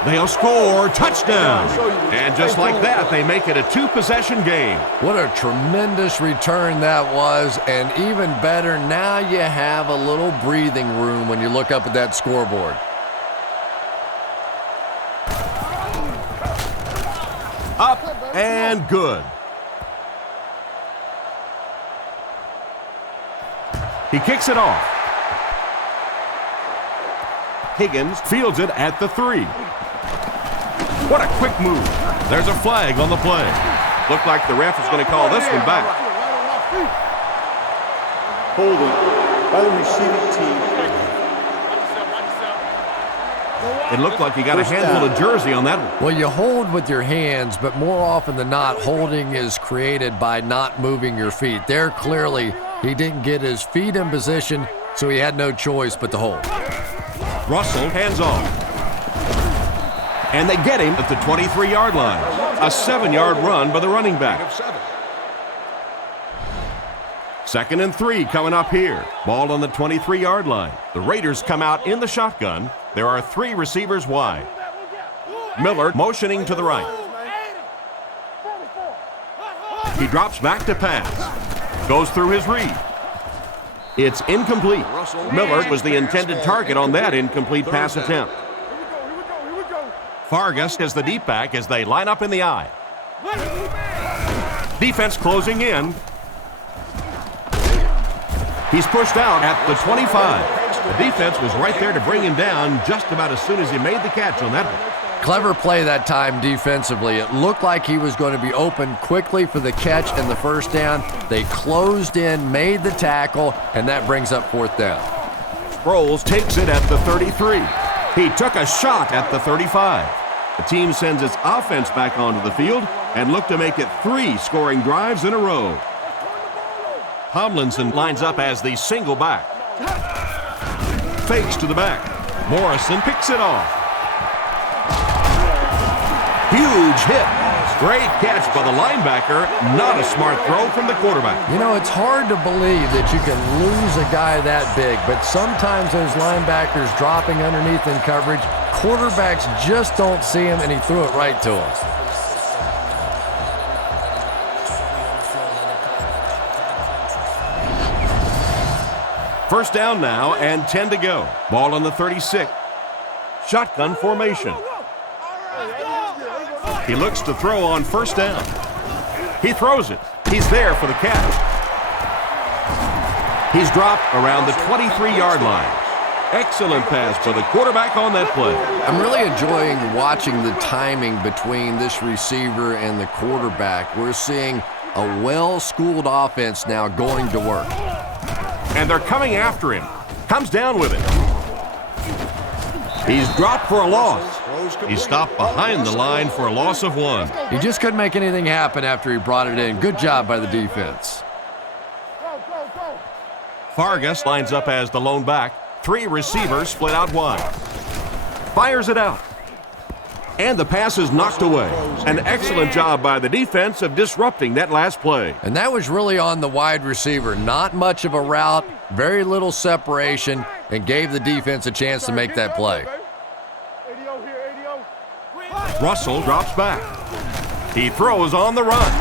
They'll score. Touchdown. And just like that, they make it a 2-possession game. What a tremendous return that was. And even better, now you have a little breathing room when you look up at that scoreboard. Up and good. He kicks it off. Higgins fields it at the 3. What a quick move. There's a flag on the play. Looked like the ref is going to call this one back. Holding by the receiving team. It looked like he got a handful of jersey on that one. Well, you hold with your hands, but more often than not, holding is created by not moving your feet. There, clearly, he didn't get his feet in position, so he had no choice but to hold. Russell hands off. And they get him at the 23-yard line. A 7-yard run by the running back. 2nd and 3 coming up here. Ball on the 23-yard line. The Raiders come out in the shotgun. There are 3 receivers wide. Miller motioning to the right. He drops back to pass. Goes through his read. It's incomplete. Miller was the intended target on that incomplete pass attempt. Vargas is the deep back as they line up in the eye. Defense closing in. He's pushed out at the 25. The defense was right there to bring him down just about as soon as he made the catch on that one. Clever play that time defensively. It looked like he was going to be open quickly for the catch and the first down. They closed in, made the tackle, and that brings up 4th down. Sproles takes it at the 33. He took a shot at the 35. The team sends its offense back onto the field and look to make it 3 scoring drives in a row. Tomlinson lines up as the single back. Fakes to the back. Morrison picks it off. Huge hit. Great catch by the linebacker. Not a smart throw from the quarterback. You know, it's hard to believe that you can lose a guy that big, but sometimes those linebackers dropping underneath in coverage, quarterbacks just don't see him, and he threw it right to him. First down now and 10 to go. Ball on the 36. Shotgun formation. He looks to throw on first down. He throws it. He's there for the catch. He's dropped around the 23-yard line. Excellent pass by the quarterback on that play. I'm really enjoying watching the timing between this receiver and the quarterback. We're seeing a well-schooled offense now going to work. And they're coming after him. Comes down with it. He's dropped for a loss. He stopped behind the line for a loss of 1. He just couldn't make anything happen after he brought it in. Good job by the defense. Fargas lines up as the lone back. 3 receivers split out wide. Fires it out. And the pass is knocked away. An excellent job by the defense of disrupting that last play. And that was really on the wide receiver. Not much of a route, very little separation, and gave the defense a chance to make that play. Russell drops back. He throws on the run.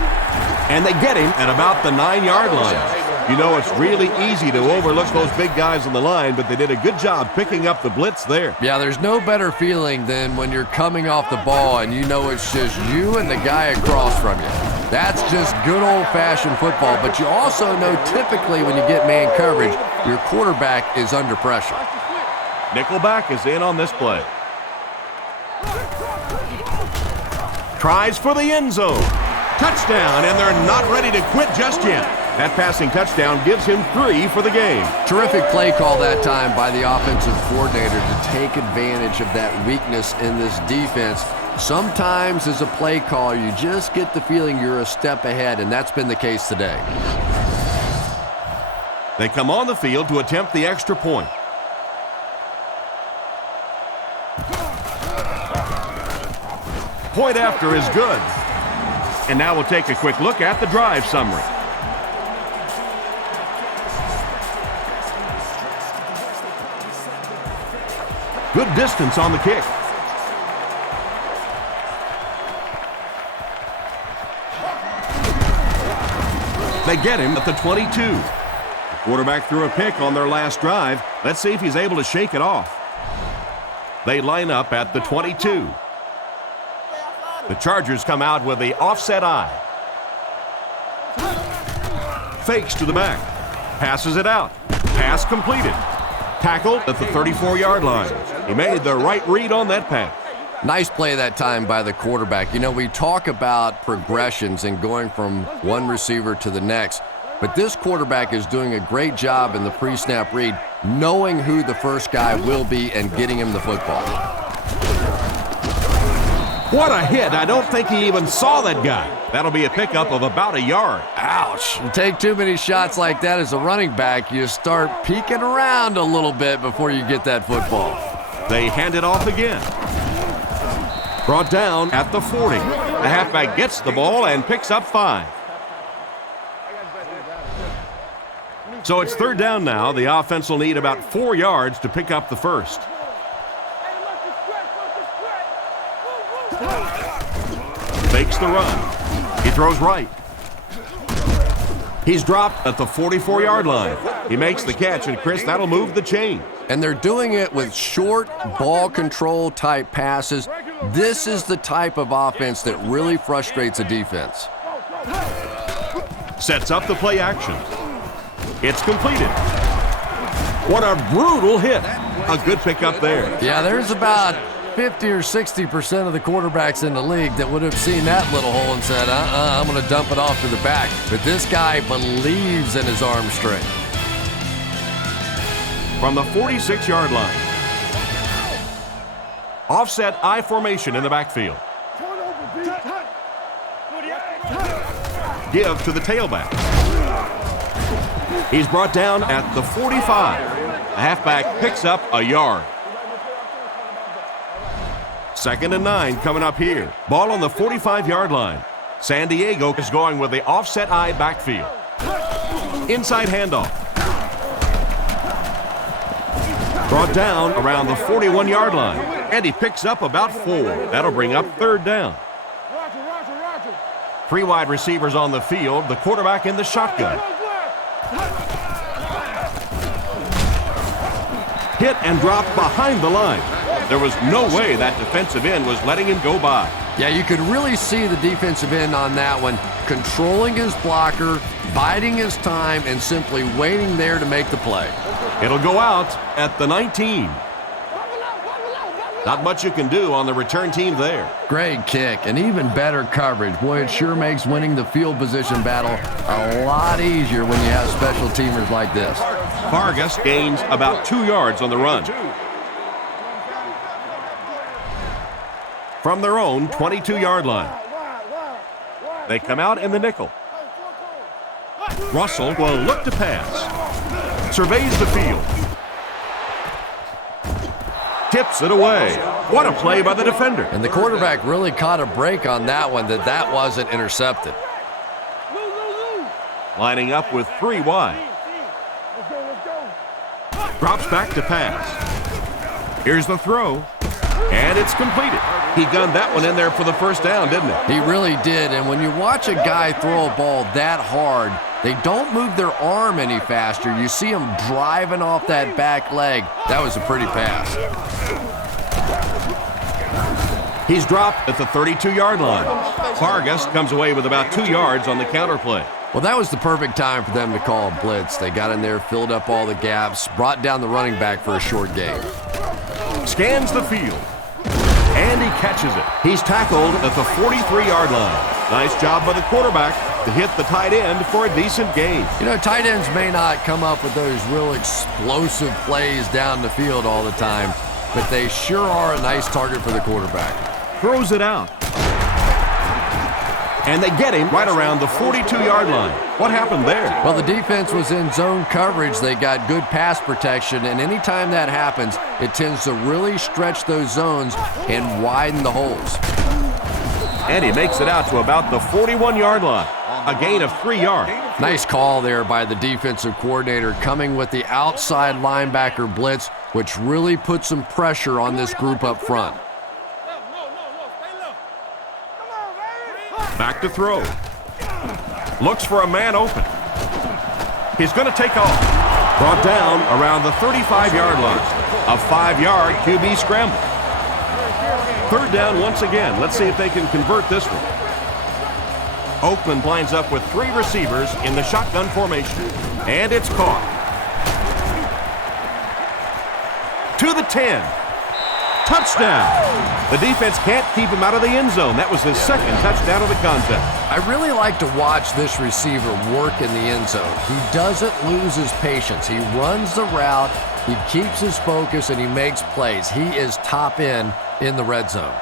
And they get him at about the 9-yard line. You know, it's really easy to overlook those big guys on the line, but they did a good job picking up the blitz there. Yeah, there's no better feeling than when you're coming off the ball and you know it's just you and the guy across from you. That's just good old-fashioned football, but you also know typically when you get man coverage, your quarterback is under pressure. Nickelback is in on this play. Tries for the end zone. Touchdown, and they're not ready to quit just yet. That passing touchdown gives him 3 for the game. Terrific play call that time by the offensive coordinator to take advantage of that weakness in this defense. Sometimes as a play caller, you just get the feeling you're a step ahead, and that's been the case today. They come on the field to attempt the extra point. Point after is good. And now we'll take a quick look at the drive summary. Good distance on the kick. They get him at the 22. The quarterback threw a pick on their last drive. Let's see if he's able to shake it off. They line up at the 22. The Chargers come out with the offset eye. Fakes to the back. Passes it out. Pass completed. Tackled at the 34-yard line. He made the right read on that pass. Nice play that time by the quarterback. You know, we talk about progressions and going from one receiver to the next, but this quarterback is doing a great job in the pre-snap read, knowing who the first guy will be and getting him the football. What a hit. I don't think he even saw that guy. That'll be a pickup of about a yard. Ouch. You take too many shots like that as a running back, you start peeking around a little bit before you get that football. They hand it off again. Brought down at the 40. The halfback gets the ball and picks up 5. So it's third down now. The offense will need about 4 yards to pick up the first. Fakes the run. He throws right. He's dropped at the 44-yard line. He makes the catch, and Chris, that'll move the chain. And they're doing it with short ball control type passes. This is the type of offense that really frustrates a defense. Sets up the play action. It's completed. What a brutal hit. A good pickup there. Yeah, there's about 50 or 60% of the quarterbacks in the league that would have seen that little hole and said, I'm going to dump it off to the back. But this guy believes in his arm strength. from the 46-yard line. Offset I formation in the backfield. Give to the tailback. He's brought down at the 45. The halfback picks up a yard. 2nd and 9 coming up here. Ball on the 45-yard line. San Diego is going with the offset I backfield. Inside handoff. Brought down around the 41-yard line. And he picks up about 4. That'll bring up 3rd down. 3 wide receivers on the field. The quarterback in the shotgun. Hit and dropped behind the line. There was no way that defensive end was letting him go by. Yeah, you could really see the defensive end on that one, controlling his blocker, biding his time, and simply waiting there to make the play. It'll go out at the 19. Not much you can do on the return team there. Great kick and even better coverage. Boy, it sure makes winning the field position battle a lot easier when you have special teamers like this. Vargas gains about 2 yards on the run. From their own 22-yard line. They come out in the nickel. Russell will look to pass. Surveys the field. Tips it away. What a play by the defender. And the quarterback really caught a break on that one, that wasn't intercepted. Lining up with 3 wide. Drops back to pass. Here's the throw. And it's completed. He gunned that one in there for the first down, didn't he? He really did. And when you watch a guy throw a ball that hard, they don't move their arm any faster. You see him driving off that back leg. That was a pretty pass. He's dropped at the 32-yard line. Vargas comes away with about 2 yards on the counter play. Well, that was the perfect time for them to call a blitz. They got in there, filled up all the gaps, brought down the running back for a short gain. Scans the field. And he catches it. He's tackled at the 43-yard line. Nice job by the quarterback to hit the tight end for a decent gain. You know, tight ends may not come up with those real explosive plays down the field all the time, but they sure are a nice target for the quarterback. Throws it out. And they get him right around the 42-yard line. What happened there? Well, the defense was in zone coverage. They got good pass protection, and anytime that happens, it tends to really stretch those zones and widen the holes. And he makes it out to about the 41-yard line. A gain of 3 yards. Nice call there by the defensive coordinator, coming with the outside linebacker blitz, which really put some pressure on this group up front. Back to throw. Looks for a man open. He's going to take off. Brought down around the 35-yard line. A 5-yard QB scramble. 3rd down once again. Let's see if they can convert this one. Oakland lines up with 3 receivers in the shotgun formation. And it's caught. To the 10. Touchdown. The defense can't keep him out of the end zone. That was his 2nd touchdown of the contest. I really like to watch this receiver work in the end zone. He doesn't lose his patience. He runs the route, he keeps his focus, and he makes plays. He is top in the red zone.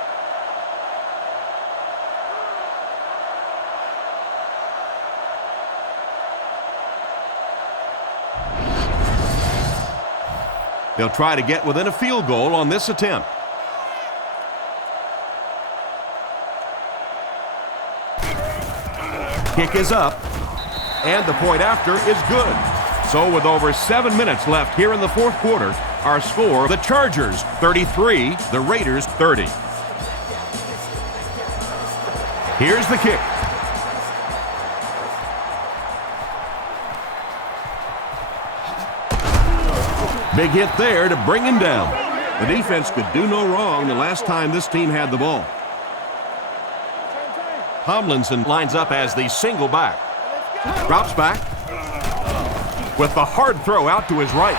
They'll try to get within a field goal on this attempt. Kick is up, and the point after is good. So with over 7 minutes left here in the 4th quarter, our score, the Chargers 33, the Raiders 30. Here's the kick. Big hit there to bring him down. The defense could do no wrong the last time this team had the ball. Tomlinson lines up as the single back. Drops back with the hard throw out to his right.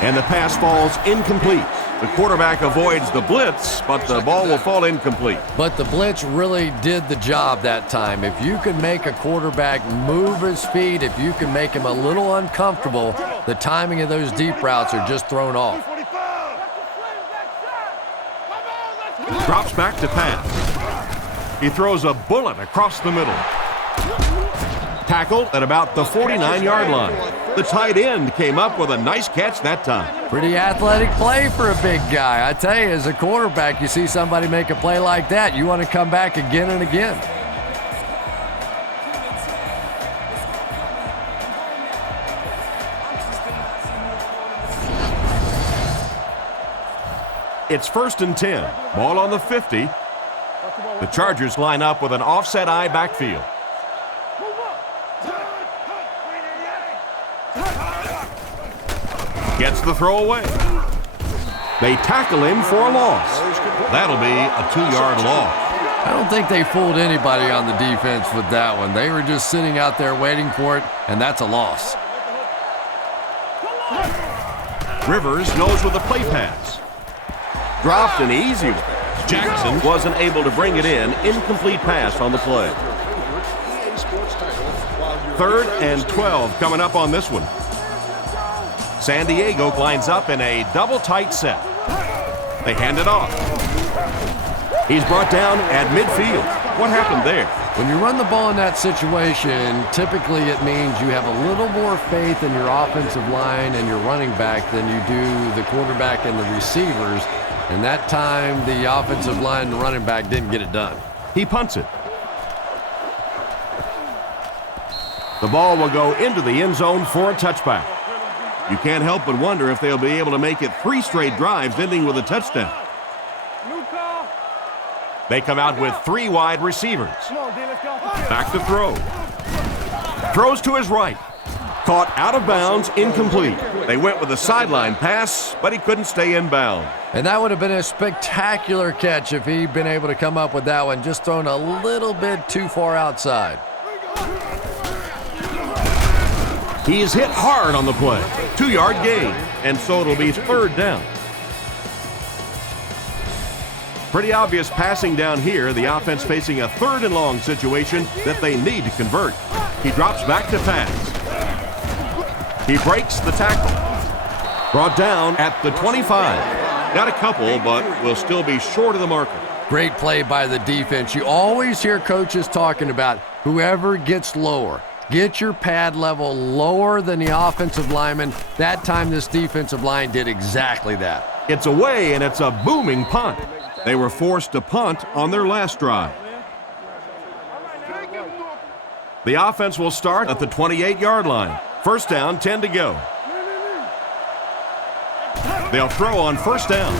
And the pass falls incomplete. The quarterback avoids the blitz, but the ball will fall incomplete. But the blitz really did the job that time. If you can make a quarterback move his feet, if you can make him a little uncomfortable, the timing of those deep routes are just thrown off. Drops back to pass. He throws a bullet across the middle. Tackled at about the 49-yard line. The tight end came up with a nice catch that time. Pretty athletic play for a big guy. I tell you, as a quarterback, you see somebody make a play like that, you want to come back again and again. It's 1st and 10. Ball on the 50. The Chargers line up with an offset eye backfield. Gets the throw away. They tackle him for a loss. That'll be a 2-yard loss. I don't think they fooled anybody on the defense with that one. They were just sitting out there waiting for it, and that's a loss. Rivers knows with a play pass. Dropped an easy one. Jackson wasn't able to bring it in. Incomplete pass on the play. 3rd and 12 coming up on this one. San Diego lines up in a double tight set. They hand it off. He's brought down at midfield. What happened there? When you run the ball in that situation, typically it means you have a little more faith in your offensive line and your running back than you do the quarterback and the receivers. And that time, the offensive line and the running back didn't get it done. He punts it. The ball will go into the end zone for a touchback. You can't help but wonder if they'll be able to make it 3 straight drives ending with a touchdown. They come out with 3 wide receivers. Back to throw. Throws to his right. Caught out of bounds, incomplete. They went with a sideline pass, but he couldn't stay in bounds. And that would have been a spectacular catch if he'd been able to come up with that one, just thrown a little bit too far outside. He is hit hard on the play. 2-yard gain, and so it'll be 3rd down. Pretty obvious passing down here. The offense facing a 3rd and long situation that they need to convert. He drops back to pass. He breaks the tackle. Brought down at the 25. Got a couple, but will still be short of the marker. Great play by the defense. You always hear coaches talking about whoever gets lower. Get your pad level lower than the offensive lineman. That time this defensive line did exactly that. It's away, and it's a booming punt. They were forced to punt on their last drive. The offense will start at the 28-yard line. 1st down, 10 to go. They'll throw on 1st down.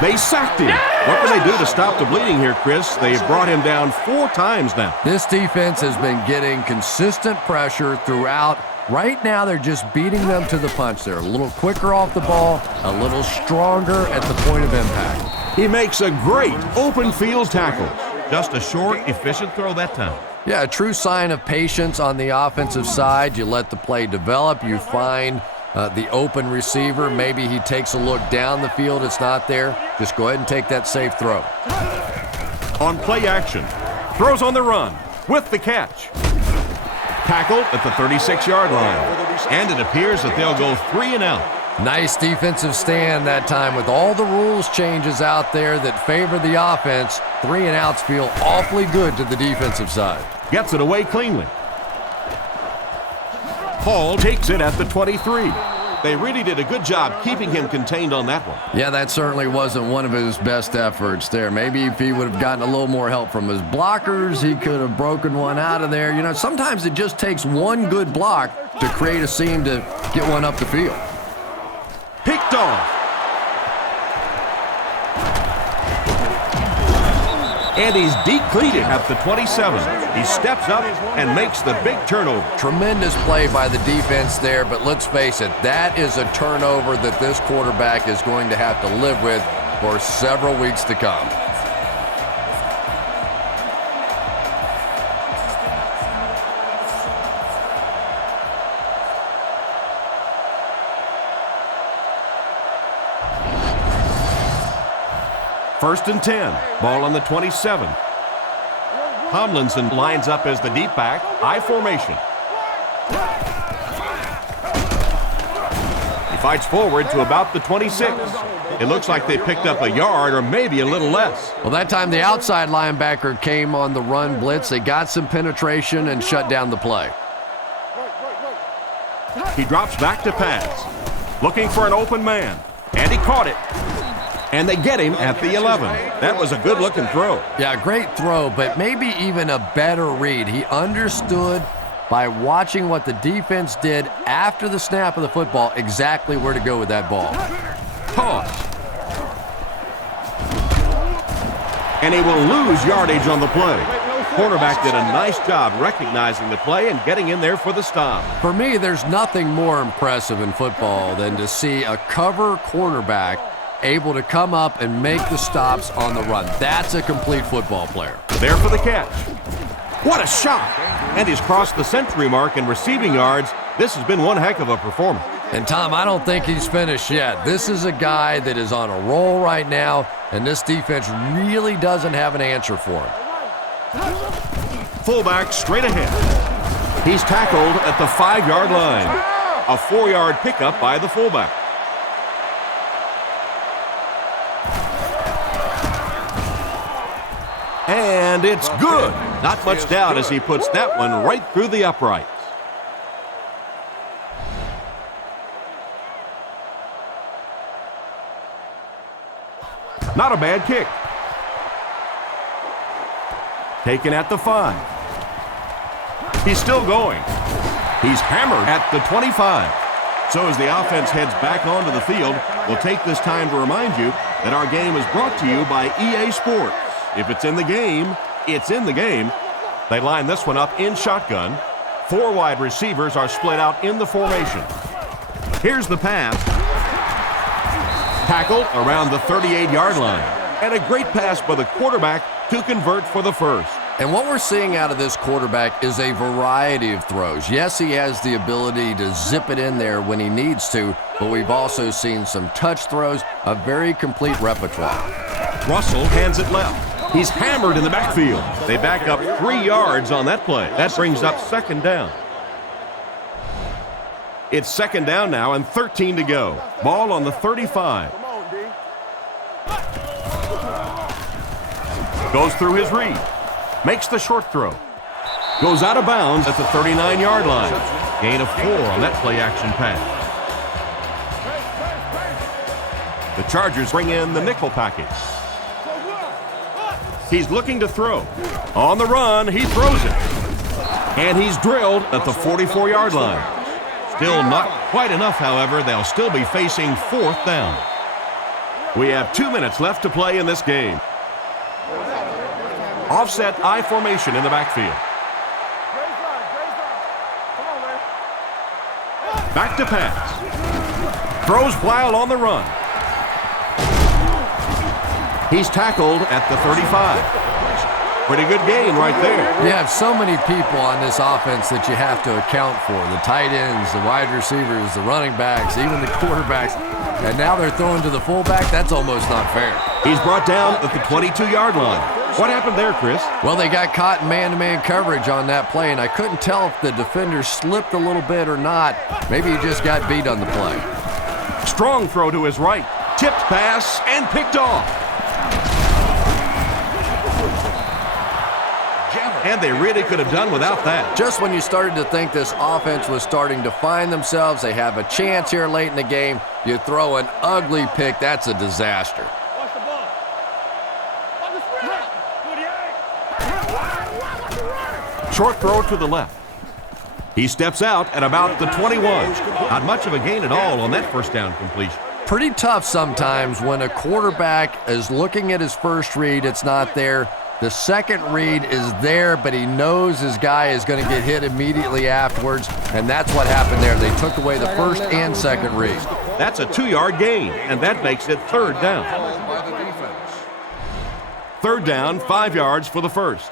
They sacked him. What can they do to stop the bleeding here, Chris? They've brought him down 4 times now. This defense has been getting consistent pressure throughout. Right now, they're just beating them to the punch. They're a little quicker off the ball, a little stronger at the point of impact. He makes a great open field tackle. Just a short, efficient throw that time. Yeah, a true sign of patience on the offensive side. You let the play develop. You find the open receiver. Maybe he takes a look down the field. It's not there. Just go ahead and take that safe throw. On play action. Throws on the run with the catch. Tackled at the 36-yard line. And it appears that they'll go 3 and out. Nice defensive stand that time. With all the rules changes out there that favor the offense, 3 and outs feel awfully good to the defensive side. Gets it away cleanly. Hall takes it at the 23. They really did a good job keeping him contained on that one. Yeah, that certainly wasn't one of his best efforts there. Maybe if he would have gotten a little more help from his blockers, he could have broken one out of there. You know, sometimes it just takes one good block to create a seam to get one up the field. Picked off. And he's decleated at the 27. He steps up and makes the big turnover. Tremendous play by the defense there, but let's face it, that is a turnover that this quarterback is going to have to live with for several weeks to come. First and 10. Ball on the 27. Tomlinson lines up as the deep back. I formation. He fights forward to about the 26. It looks like they picked up a yard or maybe a little less. Well, that time the outside linebacker came on the run blitz. They got some penetration and shut down the play. He drops back to pass. Looking for an open man. And he caught it. And they get him at the 11. That was a good-looking throw. Yeah, great throw, but maybe even a better read. He understood by watching what the defense did after the snap of the football exactly where to go with that ball. Toss. And he will lose yardage on the play. Cornerback did a nice job recognizing the play and getting in there for the stop. For me, there's nothing more impressive in football than to see a cover cornerback able to come up and make the stops on the run. That's a complete football player. There for the catch. What a shot! And he's crossed the century mark in receiving yards. This has been one heck of a performance. And Tom, I don't think he's finished yet. This is a guy that is on a roll right now, and this defense really doesn't have an answer for him. Fullback straight ahead. He's tackled at the 5-yard line. A 4-yard pickup by the fullback. And it's good. Not much doubt as he puts that one right through the uprights. Not a bad kick. Taken at the 5. He's still going. He's hammered at the 25. So as the offense heads back onto the field, we'll take this time to remind you that our game is brought to you by EA Sports. If it's in the game, it's in the game. They line this one up in shotgun. 4 wide receivers are split out in the formation. Here's the pass. Tackled around the 38-yard line. And a great pass by the quarterback to convert for the first. And what we're seeing out of this quarterback is a variety of throws. Yes, he has the ability to zip it in there when he needs to, but we've also seen some touch throws, a very complete repertoire. Russell hands it left. He's hammered in the backfield. They back up 3 yards on that play. That brings up second down. It's second down now and 13 to go. Ball on the 35. Goes through his read. Makes the short throw. Goes out of bounds at the 39-yard line. Gain of 4 on that play-action pass. The Chargers bring in the nickel package. He's looking to throw. On the run, he throws it. And he's drilled at the 44-yard line. Still not quite enough, however. They'll still be facing 4th down. We have 2 minutes left to play in this game. Offset I formation in the backfield. Back to pass. Throws while on the run. He's tackled at the 35. Pretty good gain right there. You have so many people on this offense that you have to account for. The tight ends, the wide receivers, the running backs, even the quarterbacks. And now they're throwing to the fullback. That's almost not fair. He's brought down at the 22-yard line. What happened there, Chris? Well, they got caught in man-to-man coverage on that play, and I couldn't tell if the defender slipped a little bit or not. Maybe he just got beat on the play. Strong throw to his right. Tipped pass and picked off. And they really could have done without that. Just when you started to think this offense was starting to find themselves, they have a chance here late in the game, you throw an ugly pick. That's a disaster. Short throw to the left. He steps out at about the 21. Not much of a gain at all on that first down completion. Pretty tough sometimes when a quarterback is looking at his first read, it's not there. The second read is there, but he knows his guy is going to get hit immediately afterwards, and that's what happened there. They took away the first and second read. That's a 2-yard gain, and that makes it 3rd down. 3rd down, 5 yards for the first.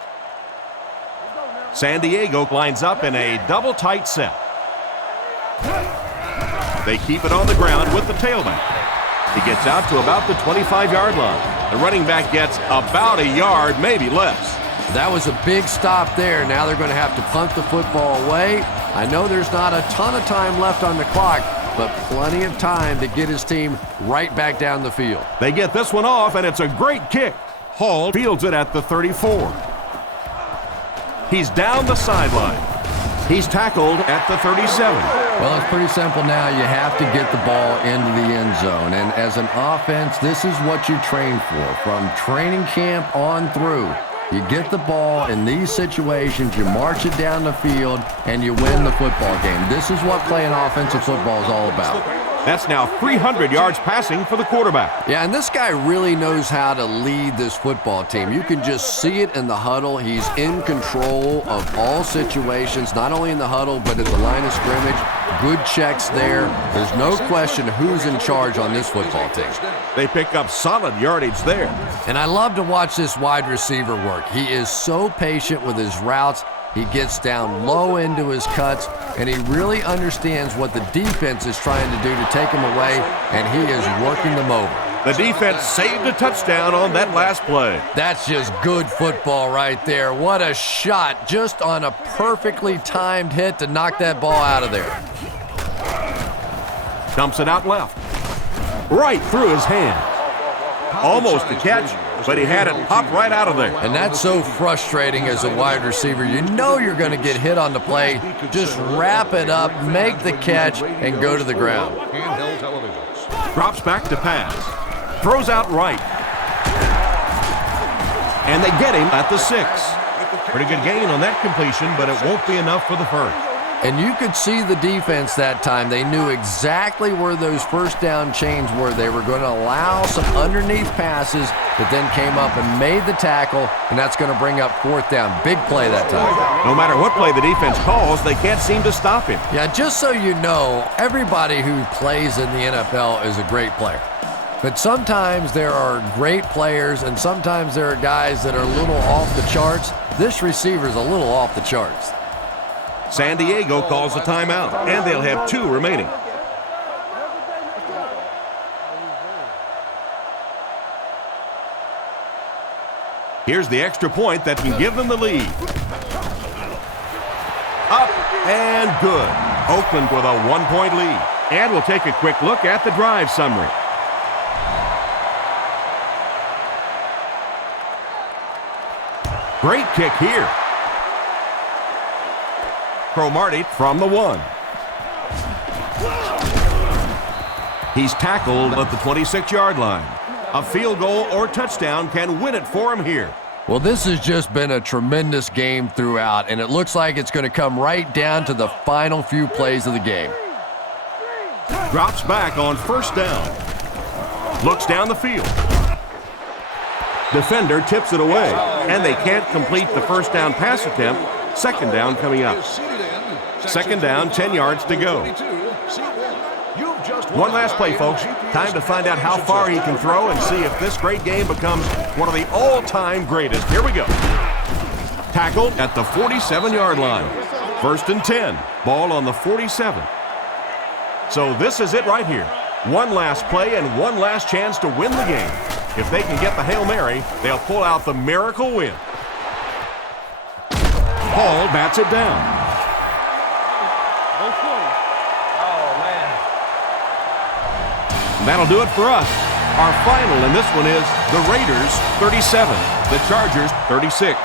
San Diego lines up in a double tight set. They keep it on the ground with the tailback. He gets out to about the 25-yard line. The running back gets about a yard, maybe less. That was a big stop there. Now they're going to have to punt the football away. I know there's not a ton of time left on the clock, but plenty of time to get his team right back down the field. They get this one off, and it's a great kick. Hall fields it at the 34. He's down the sideline. He's tackled at the 37. Well, it's pretty simple now. You have to get the ball into the end zone. And as an offense, this is what you train for. From training camp on through, you get the ball in these situations, you march it down the field, and you win the football game. This is what playing offensive football is all about. That's now 300 yards passing for the quarterback. Yeah, and this guy really knows how to lead this football team. You can just see it in the huddle. He's in control of all situations, not only in the huddle, but at the line of scrimmage. Good checks there. There's no question who's in charge on this football team. They pick up solid yardage there. And I love to watch this wide receiver work. He is so patient with his routes. He gets down low into his cuts, and he really understands what the defense is trying to do to take him away, and he is working them over. The defense saved a touchdown on that last play. That's just good football right there. What a shot, just on a perfectly timed hit to knock that ball out of there. Dumps it out left. Right through his hand. Almost a catch, but he had it pop right out of there. And that's so frustrating as a wide receiver. You know you're going to get hit on the play. Just wrap it up, make the catch, and go to the ground. Handheld televisions. Drops back to pass. Throws out right. And they get him at the 6. Pretty good gain on that completion, but it won't be enough for the first. And you could see the defense that time. They knew exactly where those first down chains were. They were going to allow some underneath passes, but then came up and made the tackle, and that's going to bring up 4th down. Big play that time. No matter what play the defense calls, they can't seem to stop him. Yeah, just so you know, everybody who plays in the NFL is a great player. But sometimes there are great players, and sometimes there are guys that are a little off the charts. This receiver's a little off the charts. San Diego calls a timeout, and they'll have 2 remaining. Here's the extra point that can give them the lead. Up and good. Oakland with a 1-point lead. And we'll take a quick look at the drive summary. Great kick here. Cromartie from the 1. He's tackled at the 26-yard line. A field goal or touchdown can win it for him here. Well, this has just been a tremendous game throughout, and it looks like it's going to come right down to the final few plays of the game. Drops back on 1st down. Looks down the field. Defender tips it away, and they can't complete the 1st down pass attempt. 2nd down coming up. 2nd down, 10 yards to go. One last play, folks. Time to find out how far he can throw and see if this great game becomes one of the all-time greatest. Here we go. Tackled at the 47-yard line. 1st and 10. Ball on the 47. So this is it right here. One last play and one last chance to win the game. If they can get the Hail Mary, they'll pull out the miracle win. Hall bats it down. That'll do it for us. Our final in this one is the Raiders 37, the Chargers 36.